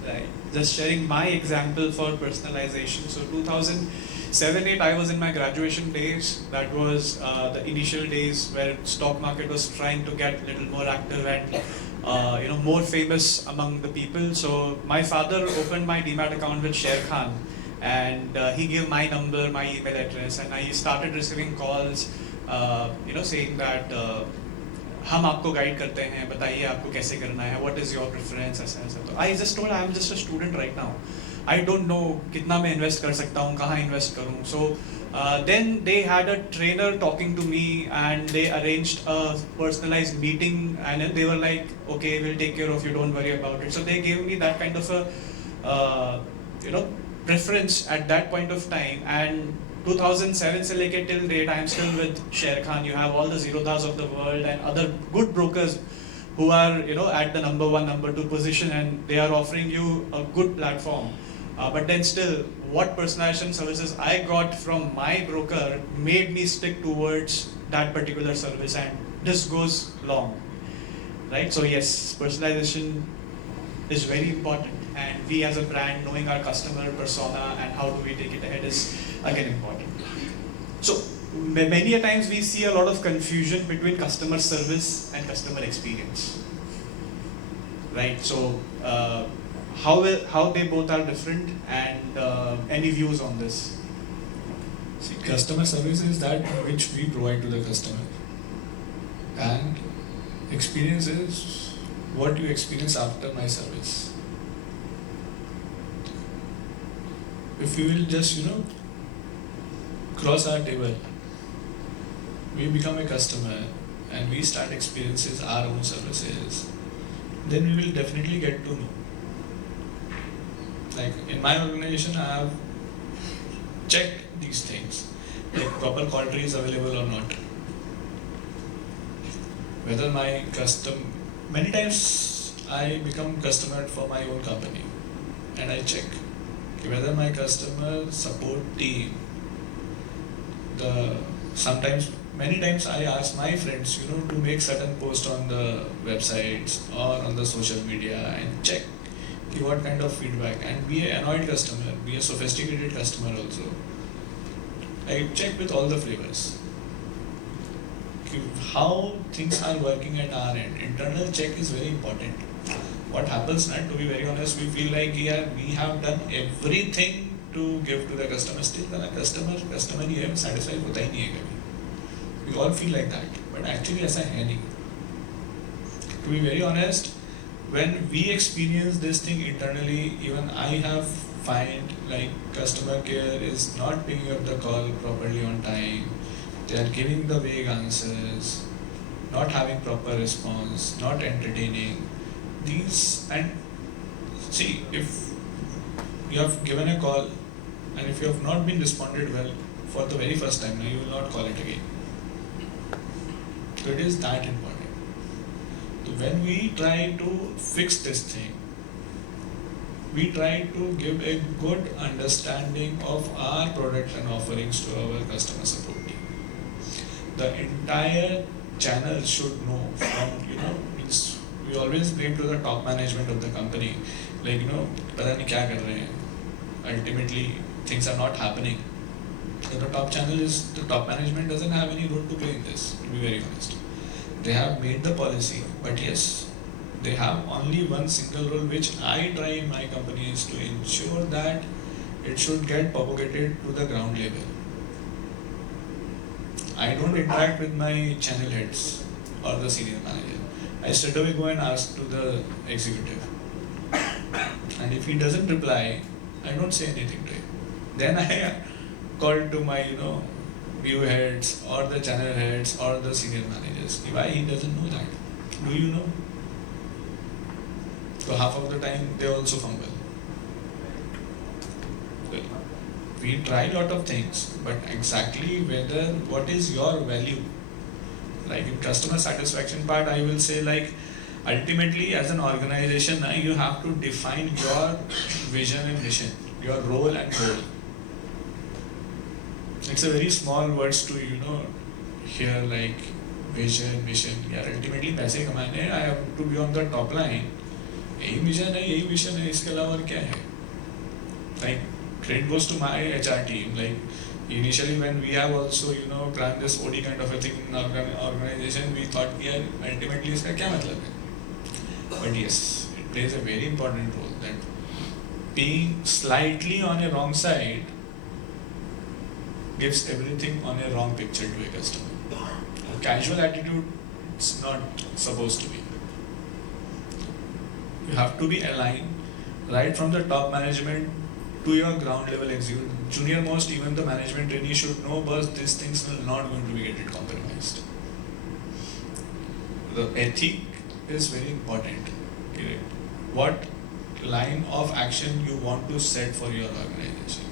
Right. Just sharing my example for personalization. So 2007-8, I was in my graduation days. That was the initial days where stock market was trying to get a little more active and more famous among the people. So my father opened my Demat account with 𝐂𝐬𝐞𝐫, and he gave my number, my email address, and I started receiving calls, saying that हम आपको guide करते हैं, बताइए आपको कैसे करना है, what is your preference, ऐसा ऐसा. तो I just told I am just a student right now. I don't know कितना मैं invest कर सकता हूँ, कहाँ invest करूँ. So then they had a trainer talking to me, and they arranged a personalized meeting, and they were like, okay, we'll take care of you, don't worry about it. So they gave me that kind of a preference at that point of time. And 2007 से लेके till date, I am still with 𝐂𝐬𝐞𝐫. You have all the Zerodhas of the world and other good brokers who are at the number 1, number 2 position, and they are offering you a good platform. But then still, what personalization services I got from my broker made me stick towards that particular service, and this goes long, right? So yes, personalization is very important, and we as a brand, knowing our customer persona and how do we take it ahead is again important. So many a times we see a lot of confusion between customer service and customer experience, right? So how they both are different, and any views on this? See, customer service is that which we provide to the customer, and experience is what you experience after my service. If we will just cross our table, we become a customer and we start experiences our own services, then we will definitely get to know. Like in my organization, I have checked these things, like proper call tree is available or not, whether my many times I become customer for my own company, and I check whether my customer support team, many times I ask my friends, to make certain posts on the websites or on the social media, and check what kind of feedback, and be an annoyed customer, be a sophisticated customer also. I check with all the flavors how things are working at our end. Internal check is very important. What happens now, to be very honest, we feel like we have done everything to give to the customer. Still the customer ही है, satisfied होता ही नहीं है कभी. We all feel like that, but actually ऐसा है नहीं. To be very honest, when we experience this thing internally, even I have find like customer care is not picking up the call properly on time. They are giving the vague answers, not having proper response, not entertaining. These and see, if you have given a call and if you have not been responded well for the very first time, now you will not call it again. So it is that important. So when we try to fix this thing, we try to give a good understanding of our product and offerings to our customer support team. The entire channel should know from, means we always blame to the top management of the company, like, पता नहीं क्या कर रहे हैं. Ultimately, things are not happening. So the top management doesn't have any role to play in this, to be very honest. They have made the policy, but yes, they have only one single role which I try in my company is to ensure that it should get propagated to the ground level. I don't interact with my channel heads or the senior manager. I straight away go and ask to the executive. And if he doesn't reply, I don't say anything to him. Then I call to my, view heads or the channel heads or the senior managers. Why he doesn't know that? Do you know? So half of the time they also fumble. Well, we try a lot of things, but exactly what is your value? Like in customer satisfaction part, I will say like ultimately as an organization, you have to define your vision and mission, your role and goal. It's a very small words to hear like vision, mission. Yeah, ultimately पैसे कमाने हैं. I have to be on the top line. यही vision है, यही mission है. इसके अलावा और क्या है? Like credit goes to my HR team. Like initially when we have also planned this OD kind of a thing in our organization, we thought yeah, ultimately इसका क्या मतलब है? But yes, it plays a very important role that being slightly on a wrong side gives everything on a wrong picture to a customer. A casual attitude, it's not supposed to be. You have to be aligned right from the top management to your ground level executive. Junior most, even the management trainee should know, but these things will not going to be getting compromised. The ethic is very important. Okay? What line of action you want to set for your organization,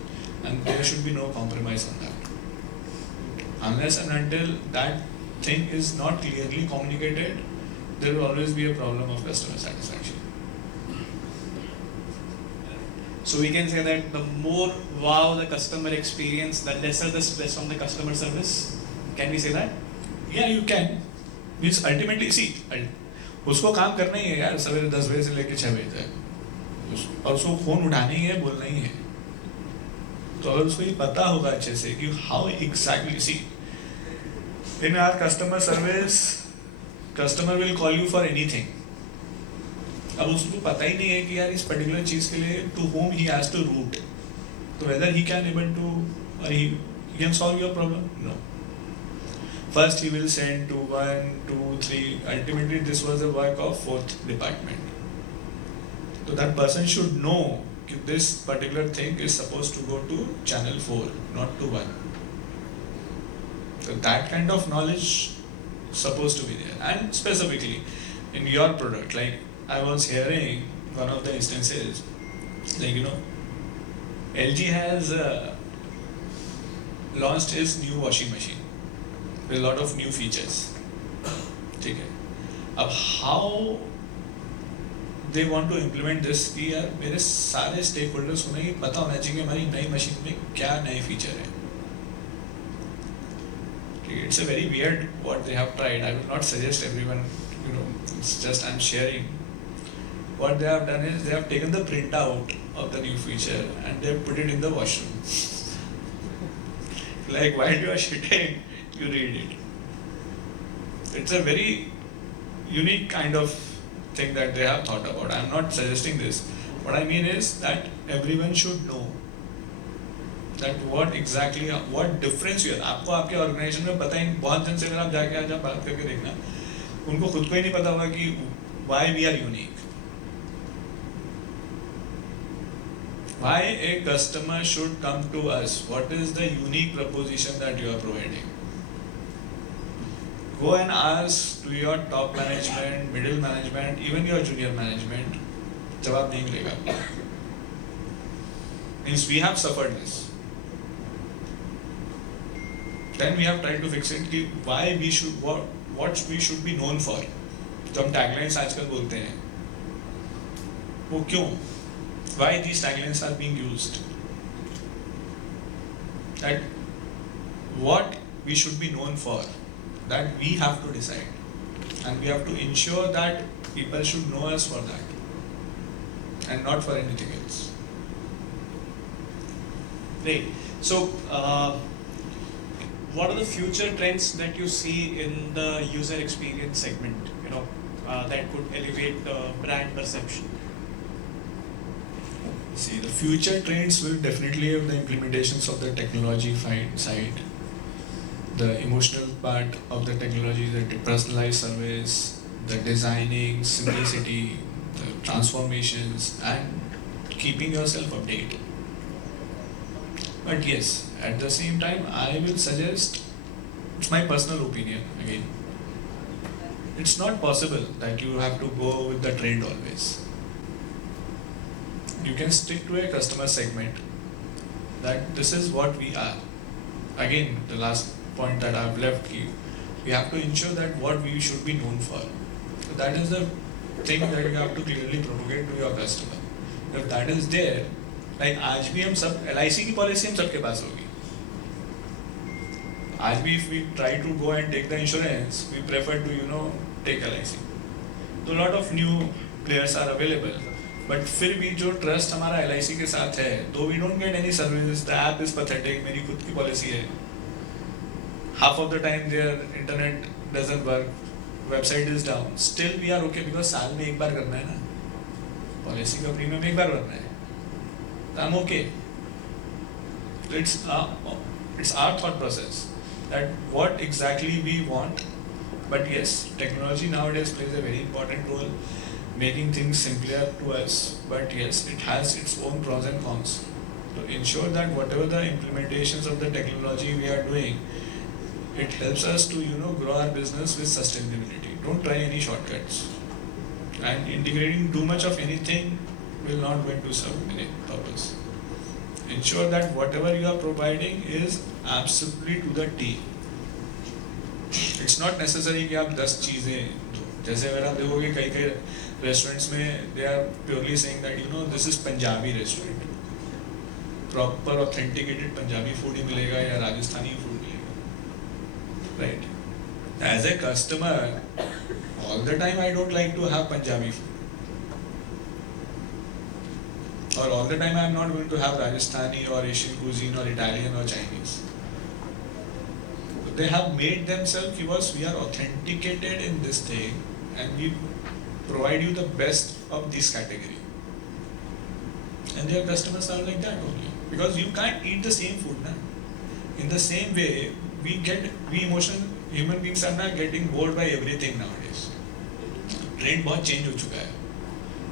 and there should be no compromise on that. Unless and until that thing is not clearly communicated, there will always be a problem of customer satisfaction. So we can say that the more wow the customer experience, the lesser the stress from the customer service. Can we say that? Yeah, you can. Means ultimately, see, उसको काम करना ही है यार, सवेरे 10 बजे से लेके 6 बजे तक, और उसको फोन उठाना ही है, बोलना ही है. तो अगर उसको ये पता होगा अच्छे से कि how exactly, see, in our customer service, customer will call you for anything. अब उसको पता ही नहीं है कि यार इस पर्टिकुलर चीज के लिए to whom he has to route. तो whether he can able to or he can solve your problem? No. First he will send to 1, 2, 3. Ultimately this was the work of 4th department. So that person should know that this particular thing is supposed to go to channel 4, not to 1. So that kind of knowledge is supposed to be there. And specifically in your product, like I was hearing one of the instances, like LG has launched its new washing machine with a lot of new features. Okay. अब how they want to implement this कि यार मेरे सारे stakeholders को नहीं पता होना चाहिए कि हमारी नई मशीन में क्या नए feature है. Okay. It's a very weird what they have tried. I will not suggest everyone. It's just I'm sharing. What they have done is they have taken the printout of the new feature and they have put it in the washroom. Like while you are shitting, you read it. It's a very unique kind of thing that they have thought about. I am not suggesting this. What I mean is that everyone should know that what exactly, what difference you have. आपको आपके organization में पता ही बहुत जन से अगर आप जाके आज आप बात करके देखना, उनको खुद को ही नहीं पता होगा कि why we are unique. Why a customer should come to us? What is the unique proposition that you are providing? Go and ask to your top management, middle management, even your junior management. जवाब नहीं मिलेगा. Means we have suffered this. Then we have tried to fix it. कि why we should what we should be known for. जो हम taglines आजकल बोलते हैं, वो क्यों? Why these taglines are being used? That what we should be known for, that we have to decide, and we have to ensure that people should know us for that, and not for anything else. Great. So, what are the future trends that you see in the user experience segment? That could elevate the brand perception. See, the future trends will definitely have the implementations of the technology side, the emotional part of the technology, the personalized service, the designing, simplicity, the transformations, and keeping yourself updated. But yes, at the same time, I will suggest, it's my personal opinion again, it's not possible that you have to go with the trend always. You can stick to a customer segment, that this is what we are. Again, the last point that I've left, we have to ensure that what we should be known for. So that is the thing that you have to clearly propagate to your customer. If that is there, like आज भी हम सब LIC की policy हम सबके पास होगी. आज भी if we try to go and take the insurance, we prefer to take LIC. So a lot of new players are available. But फिर भी जो trust हमारा LIC के साथ है, though we don't get any services, the app is pathetic, मेरी खुद की policy है. Half of the time their internet doesn't work, website is down. Still we are okay because साल में एक बार करना है ना. Policy का premium एक बार भरना है. So I'm okay. It's our thought process that what exactly we want. But yes, technology nowadays plays a very important role, making things simpler to us. But yes, it has its own pros and cons. To ensure that whatever the implementations of the technology we are doing, it helps us to grow our business with sustainability. Don't try any shortcuts. And integrating too much of anything will not going to serve any purpose. Ensure that whatever you are providing is absolutely to the T. It's not necessary कि आप 10 चीजें दो. जैसे अगर आप देखोगे कई restaurants में they are purely saying that this is Punjabi restaurant. Proper authenticated Punjabi food ही मिलेगा या राजस्थानी food मिलेगा. Right? As a customer, all the time I don't like to have Punjabi food. Or all the time I am not going to have Rajasthani or Asian cuisine or Italian or Chinese. So they have made themselves because we are authenticated in this thing and we provide you the best of this category. And their customers are like that only. Because you can't eat the same food now. In the same way, human beings are not getting bored by everything nowadays. Trend बहुत change हो चुका है.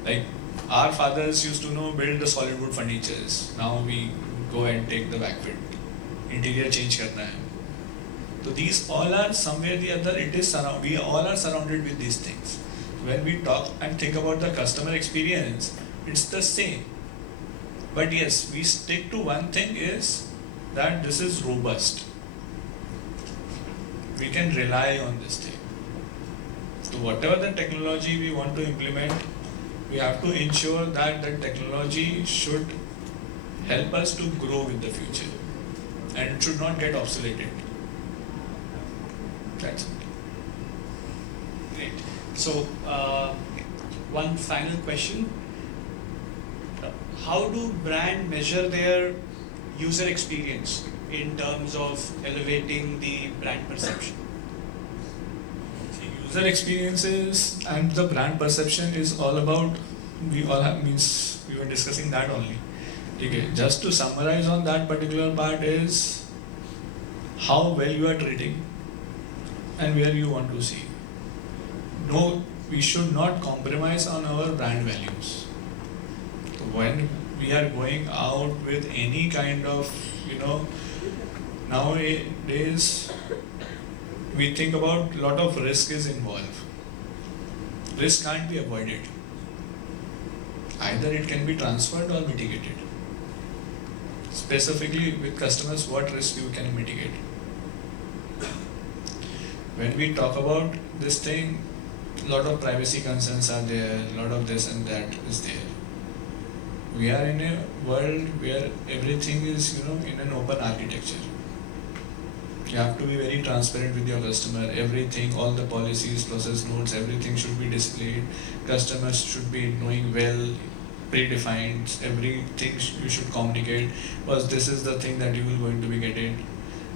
Like our fathers used to build the solid wood furnitures. Now we go and take the back fit. Interior change करना है. So these all are somewhere or the other, we all are surrounded with these things. When we talk and think about the customer experience, it's the same. But yes, we stick to one thing is that this is robust. We can rely on this thing. So whatever the technology we want to implement, we have to ensure that the technology should help us to grow with the future and it should not get obsoleted. That's it. Great. So, one final question. How do brand measure their user experience in terms of elevating the brand perception? User experiences and the brand perception is all about, we were discussing that only. Okay, just to summarize on that particular part is how well you are treating and where you want to see. No, we should not compromise on our brand values. So when we are going out with any kind of, nowadays we think about a lot of risk is involved. Risk can't be avoided. Either it can be transferred or mitigated. Specifically with customers, what risk you can mitigate? When we talk about this thing, a lot of privacy concerns are there, a lot of this and that is there. We are in a world where everything is, in an open architecture. You have to be very transparent with your customer. Everything, all the policies, process notes, everything should be displayed. Customers should be knowing well, predefined, everything you should communicate, because this is the thing that you will going to be getting,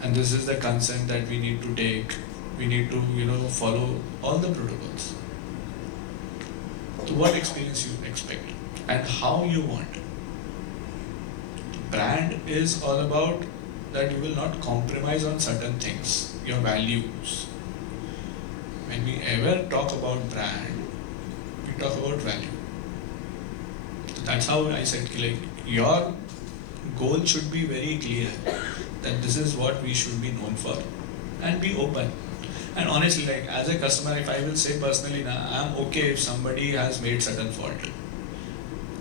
and this is the consent that we need to take. We need to, follow all the protocols. So what experience you expect and how you want. Brand is all about that you will not compromise on certain things, your values. When we ever talk about brand, we talk about value. That's how I said, like, your goal should be very clear that this is what we should be known for, and be open. And honestly, like, as a customer, if I will say personally, I'm okay if somebody has made certain fault.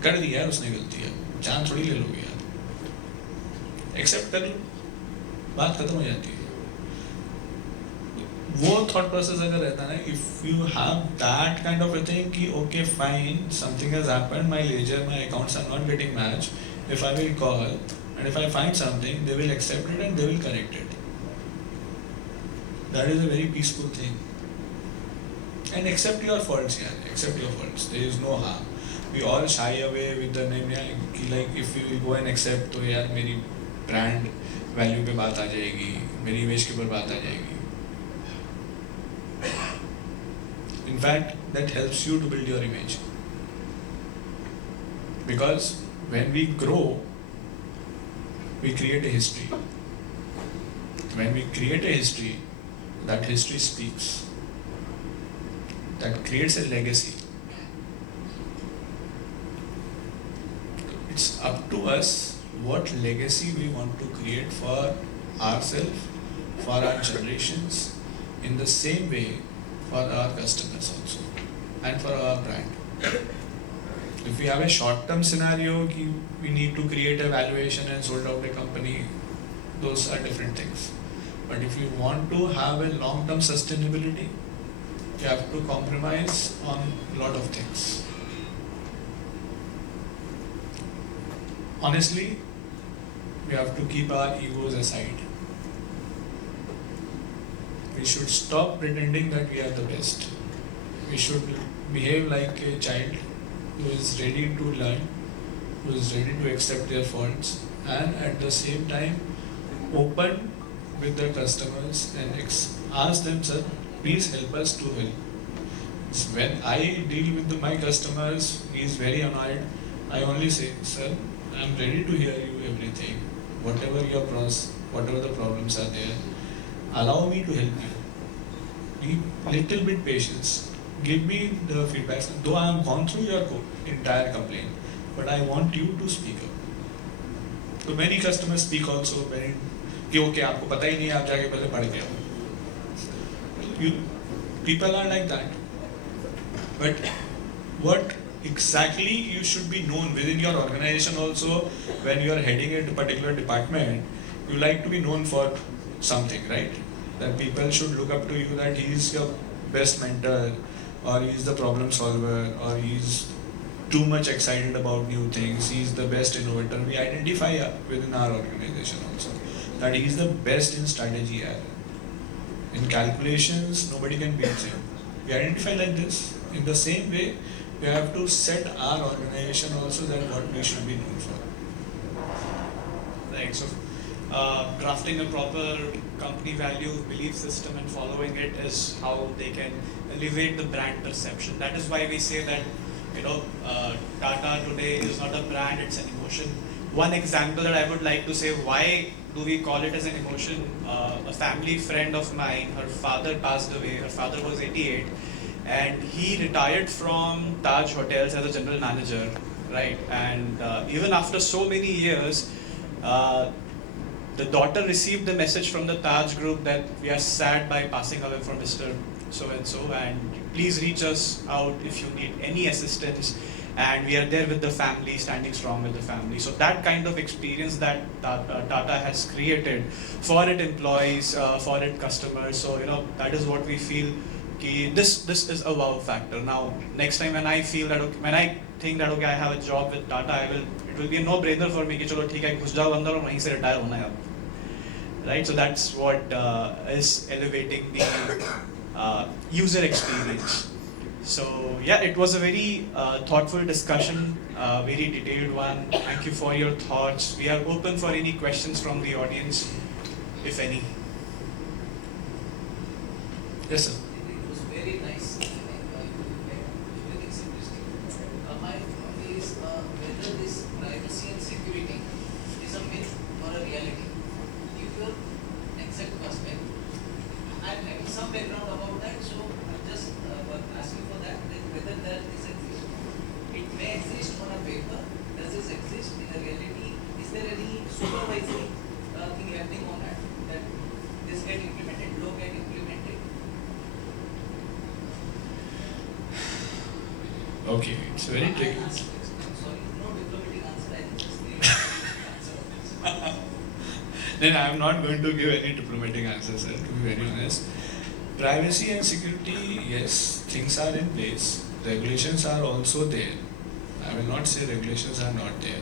कर दी यार उसने गलती है, जान थोड़ी ले लोगे यार, एक्सेप्ट कर लो, बात खत्म हो जाती है. वो थॉट प्रोसेस अगर रहता है ना, if you have that kind of a thing कि okay fine, something has happened, my ledger, my accounts are not getting match, if I will call and if I find something, they will accept it and they will correct it. That is a very peaceful thing. And accept your faults, yeah. Accept your faults. There is no harm. We all shy away with the name, yeah. Like if you will go and accept, तो यार मेरी brand value पे बात आ जाएगी, मेरी image के ऊपर बात आ जाएगी. In fact, that helps you to build your image. Because when we grow, we create a history. When we create a history, that history speaks. That creates a legacy. It's up to us what legacy we want to create for ourselves, for our generations, in the same way for our customers also, and for our brand. If we have a short-term scenario, we need to create a valuation and sold out a company, those are different things. But if you want to have a long-term sustainability, you have to compromise on a lot of things. Honestly, we have to keep our egos aside. We should stop pretending that we are the best. We should behave like a child who is ready to learn, who is ready to accept their faults, and at the same time open with the customers and ask them, sir, please help us to help. When I deal with my customers, he is very annoyed, I only say, sir, I am ready to hear you everything, whatever your whatever the problems are there, allow me to help you. Be little bit patience, give me the feedback, though I have gone through your entire complaint, but I want you to speak up. So many customers speak also very कि okay आपको पता ही नहीं, आप जाके पहले पढ़ के आओ. People are like that. But what exactly you should be known within your organization also, when you are heading a particular department, you like to be known for something, right? That people should look up to you, that he is your best mentor, or he is the problem solver, or he is too much excited about new things, he is the best innovator. We identify within our organization also that he is the best in strategy. In calculations, nobody can beat him. We identify like this. In the same way, we have to set our organization also that what we should be known for. Right. So, drafting a proper company value, belief system, and following it is how they can elevate the brand perception. That is why we say that, Tata today is not a brand; it's an emotion. One example that I would like to say, why do we call it as an emotion? A family friend of mine, her father passed away. Her father was 88, and he retired from Taj Hotels as a general manager. right? And even after so many years, the daughter received the message from the Taj group that we are sad by passing away from Mr. So and so, and please reach us out if you need any assistance. And we are there with the family, standing strong with the family. So that kind of experience that Tata has created for its employees, for its customers. So that is what we feel. This is a wow factor. Now next time when I feel that when I think that I have a job with Tata, it will be a no-brainer for me. कि चलो ठीक है घुस जाओ अंदर और वहीं से retire होना है अब. Right? So that's what is elevating the user experience. So yeah, it was a very thoughtful discussion, very detailed one. Thank you for your thoughts. We are open for any questions from the audience, if any. Yes, sir. It was very nice. Everything simplistic. My point is whether this privacy and security is a myth or a reality. Give your exact perspective. I'm having some background about that, so I'm just asking for that whether that is exist. It may exist on a paper. Does this exist in a reality? Is there any supervisory thing happening on that? That this get implemented, law get implemented? Okay, it's very tricky. I'm sorry, no diplomatic answer. I just need answer. Then I am not going to give any diplomatic answers, sir, to be very honest. Privacy and security, yes, things are in place. Regulations are also there. I will not say regulations are not there.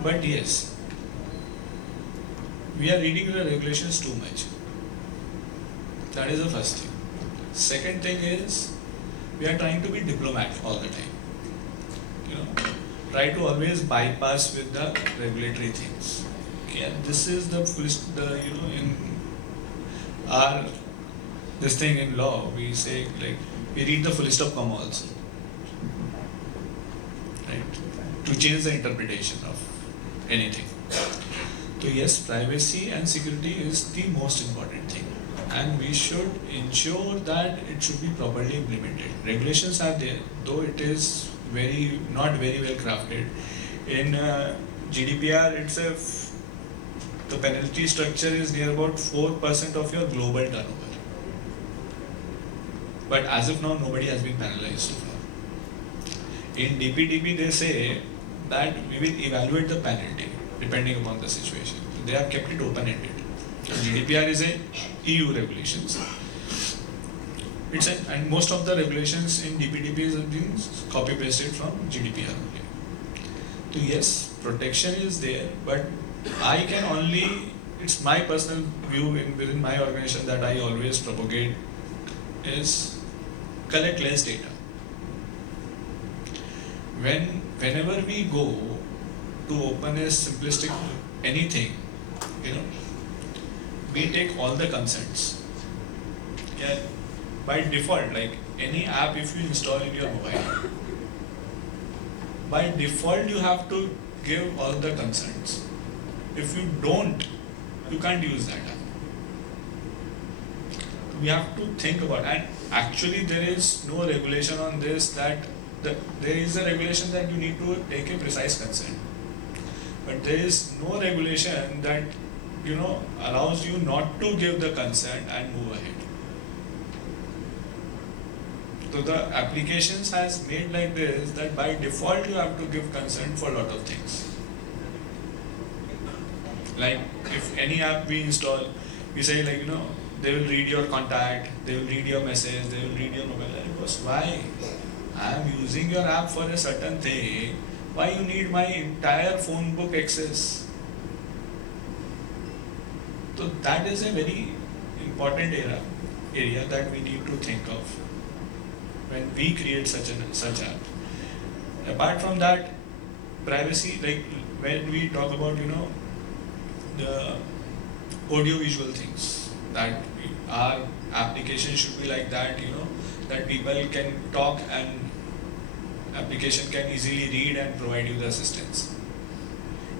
But yes, we are reading the regulations too much. That is the first thing. Second thing is, we are trying to be diplomat all the time. Try to always bypass with the regulatory things. Okay, and this is in our this thing in law, we say like we read the fullest of comma also, right? To change the interpretation of anything. So yes, privacy and security is the most important thing, and we should ensure that it should be properly implemented. Regulations are there, though it is not very well crafted. In GDPR itself, the penalty structure is near about 4% of your global turnover. But as of now, nobody has been penalized so far. In DPDP, they say that we will evaluate the penalty depending upon the situation. So they have kept it open-ended. GDPR is a EU regulations. And most of the regulations in DPDP is being copy-pasted from GDPR only. So yes, protection is there, but I can only, it's my personal view within my organization that I always propagate is collect less data. Whenever we go to open a simplistic anything, we take all the consents. Yeah, by default, like any app if you install in your mobile, by default you have to give all the consents. If you don't, you can't use that app. We have to think about, and actually there is no regulation on this that there is a regulation that you need to take a precise consent, but there is no regulation that allows you not to give the consent and move ahead. So the applications has made like this that by default you have to give consent for a lot of things. Like if any app we install, we say like they will read your contact, they will read your message, they will read your mobile. Because why? I am using your app for a certain thing. Why you need my entire phone book access? So that is a very important area that we need to think of when we create such app. Apart from that, privacy, like when we talk about the audio-visual things, that our application should be like that, that people can talk and application can easily read and provide you the assistance.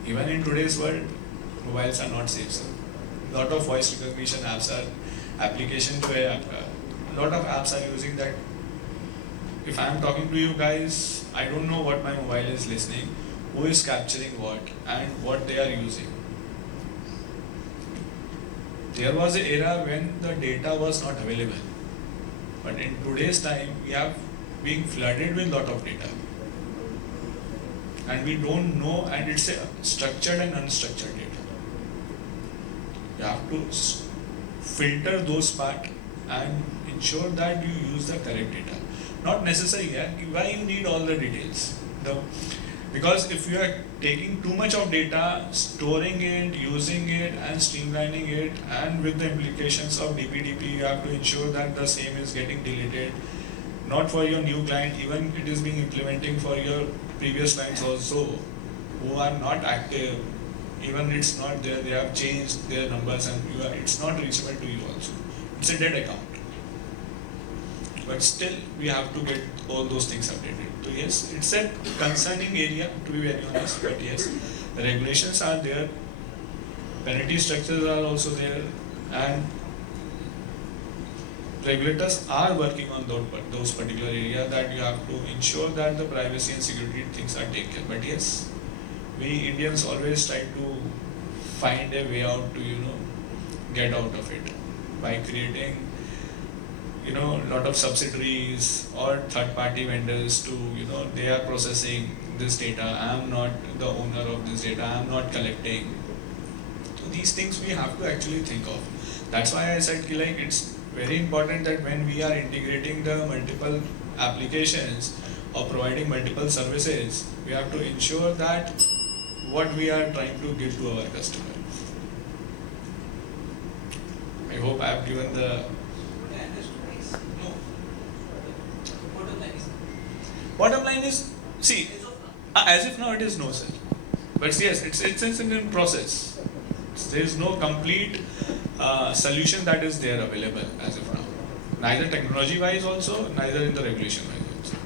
Even in today's world, mobiles are not safe, sir. A lot of voice recognition apps are applications where a lot of apps are using that if I am talking to you guys, I don't know what my mobile is listening, who is capturing what, and what they are using. There was an era when the data was not available, but in today's time we are being flooded with lot of data, and we don't know, and it's a structured and unstructured data. You have to filter those part and ensure that you use the correct data. Not necessary, why you need all the details? Because if you are taking too much of data, storing it, using it and streamlining it, and with the implications of DPDP, you have to ensure that the same is getting deleted, not for your new client, even it is being implementing for your previous clients also, who are not active, even it's not there, they have changed their numbers and it's not reachable to you also. It's a dead account. But still, we have to get all those things updated. So yes, it's a concerning area, to be very honest, but yes, the regulations are there, penalty structures are also there, and regulators are working on those particular areas that you have to ensure that the privacy and security things are taken. But yes, we Indians always try to find a way out to, get out of it by creating, lot of subsidiaries or third-party vendors to, they are processing this data. I am not the owner of this data. I am not collecting. So these things we have to actually think of. That's why I said it's very important that when we are integrating the multiple applications or providing multiple services, we have to ensure that what we are trying to give to our customer. I hope I have given the bottom line is, see, as if now it is no, sir. But yes, it's in process. There is no complete solution that is there available as of now. Neither technology-wise also, neither in the regulation-wise also.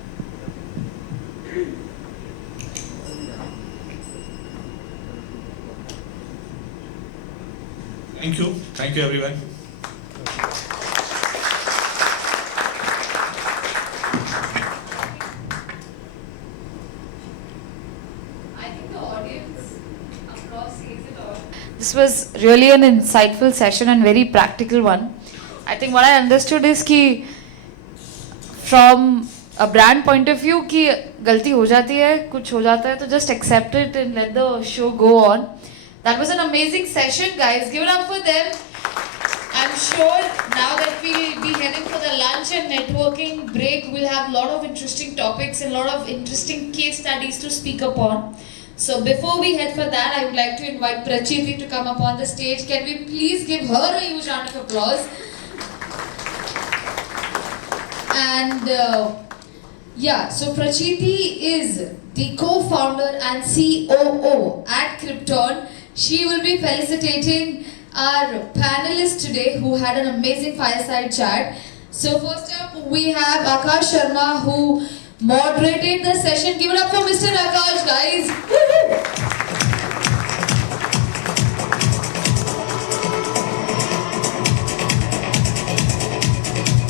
Thank you. Thank you, everyone. This was really an insightful session and very practical one. I think what I understood is कि from a brand point of view कि गलती हो जाती है, कुछ हो जाता है तो just accept it and let the show go on. That was an amazing session, guys. Give it up for them. I'm sure now that we'll be heading for the lunch and networking break, we'll have a lot of interesting topics and a lot of interesting case studies to speak upon. So before we head for that, I would like to invite Prachiti to come up on the stage. Can we please give her a huge round of applause? And so Prachiti is the co-founder and COO at Krypton. She will be felicitating our panelists today who had an amazing fireside chat. So first up, we have Aakash Sharma, who moderated the session. Give it up for Mr. Aakash, guys.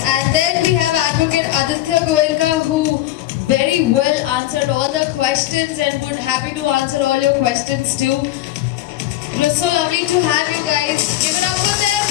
And then we have Advocate 𝐷𝐸𝐿𝐾𝐫, who very well answered all the questions and would happy to answer all your questions too. It was so lovely to have you guys. Give it up for them.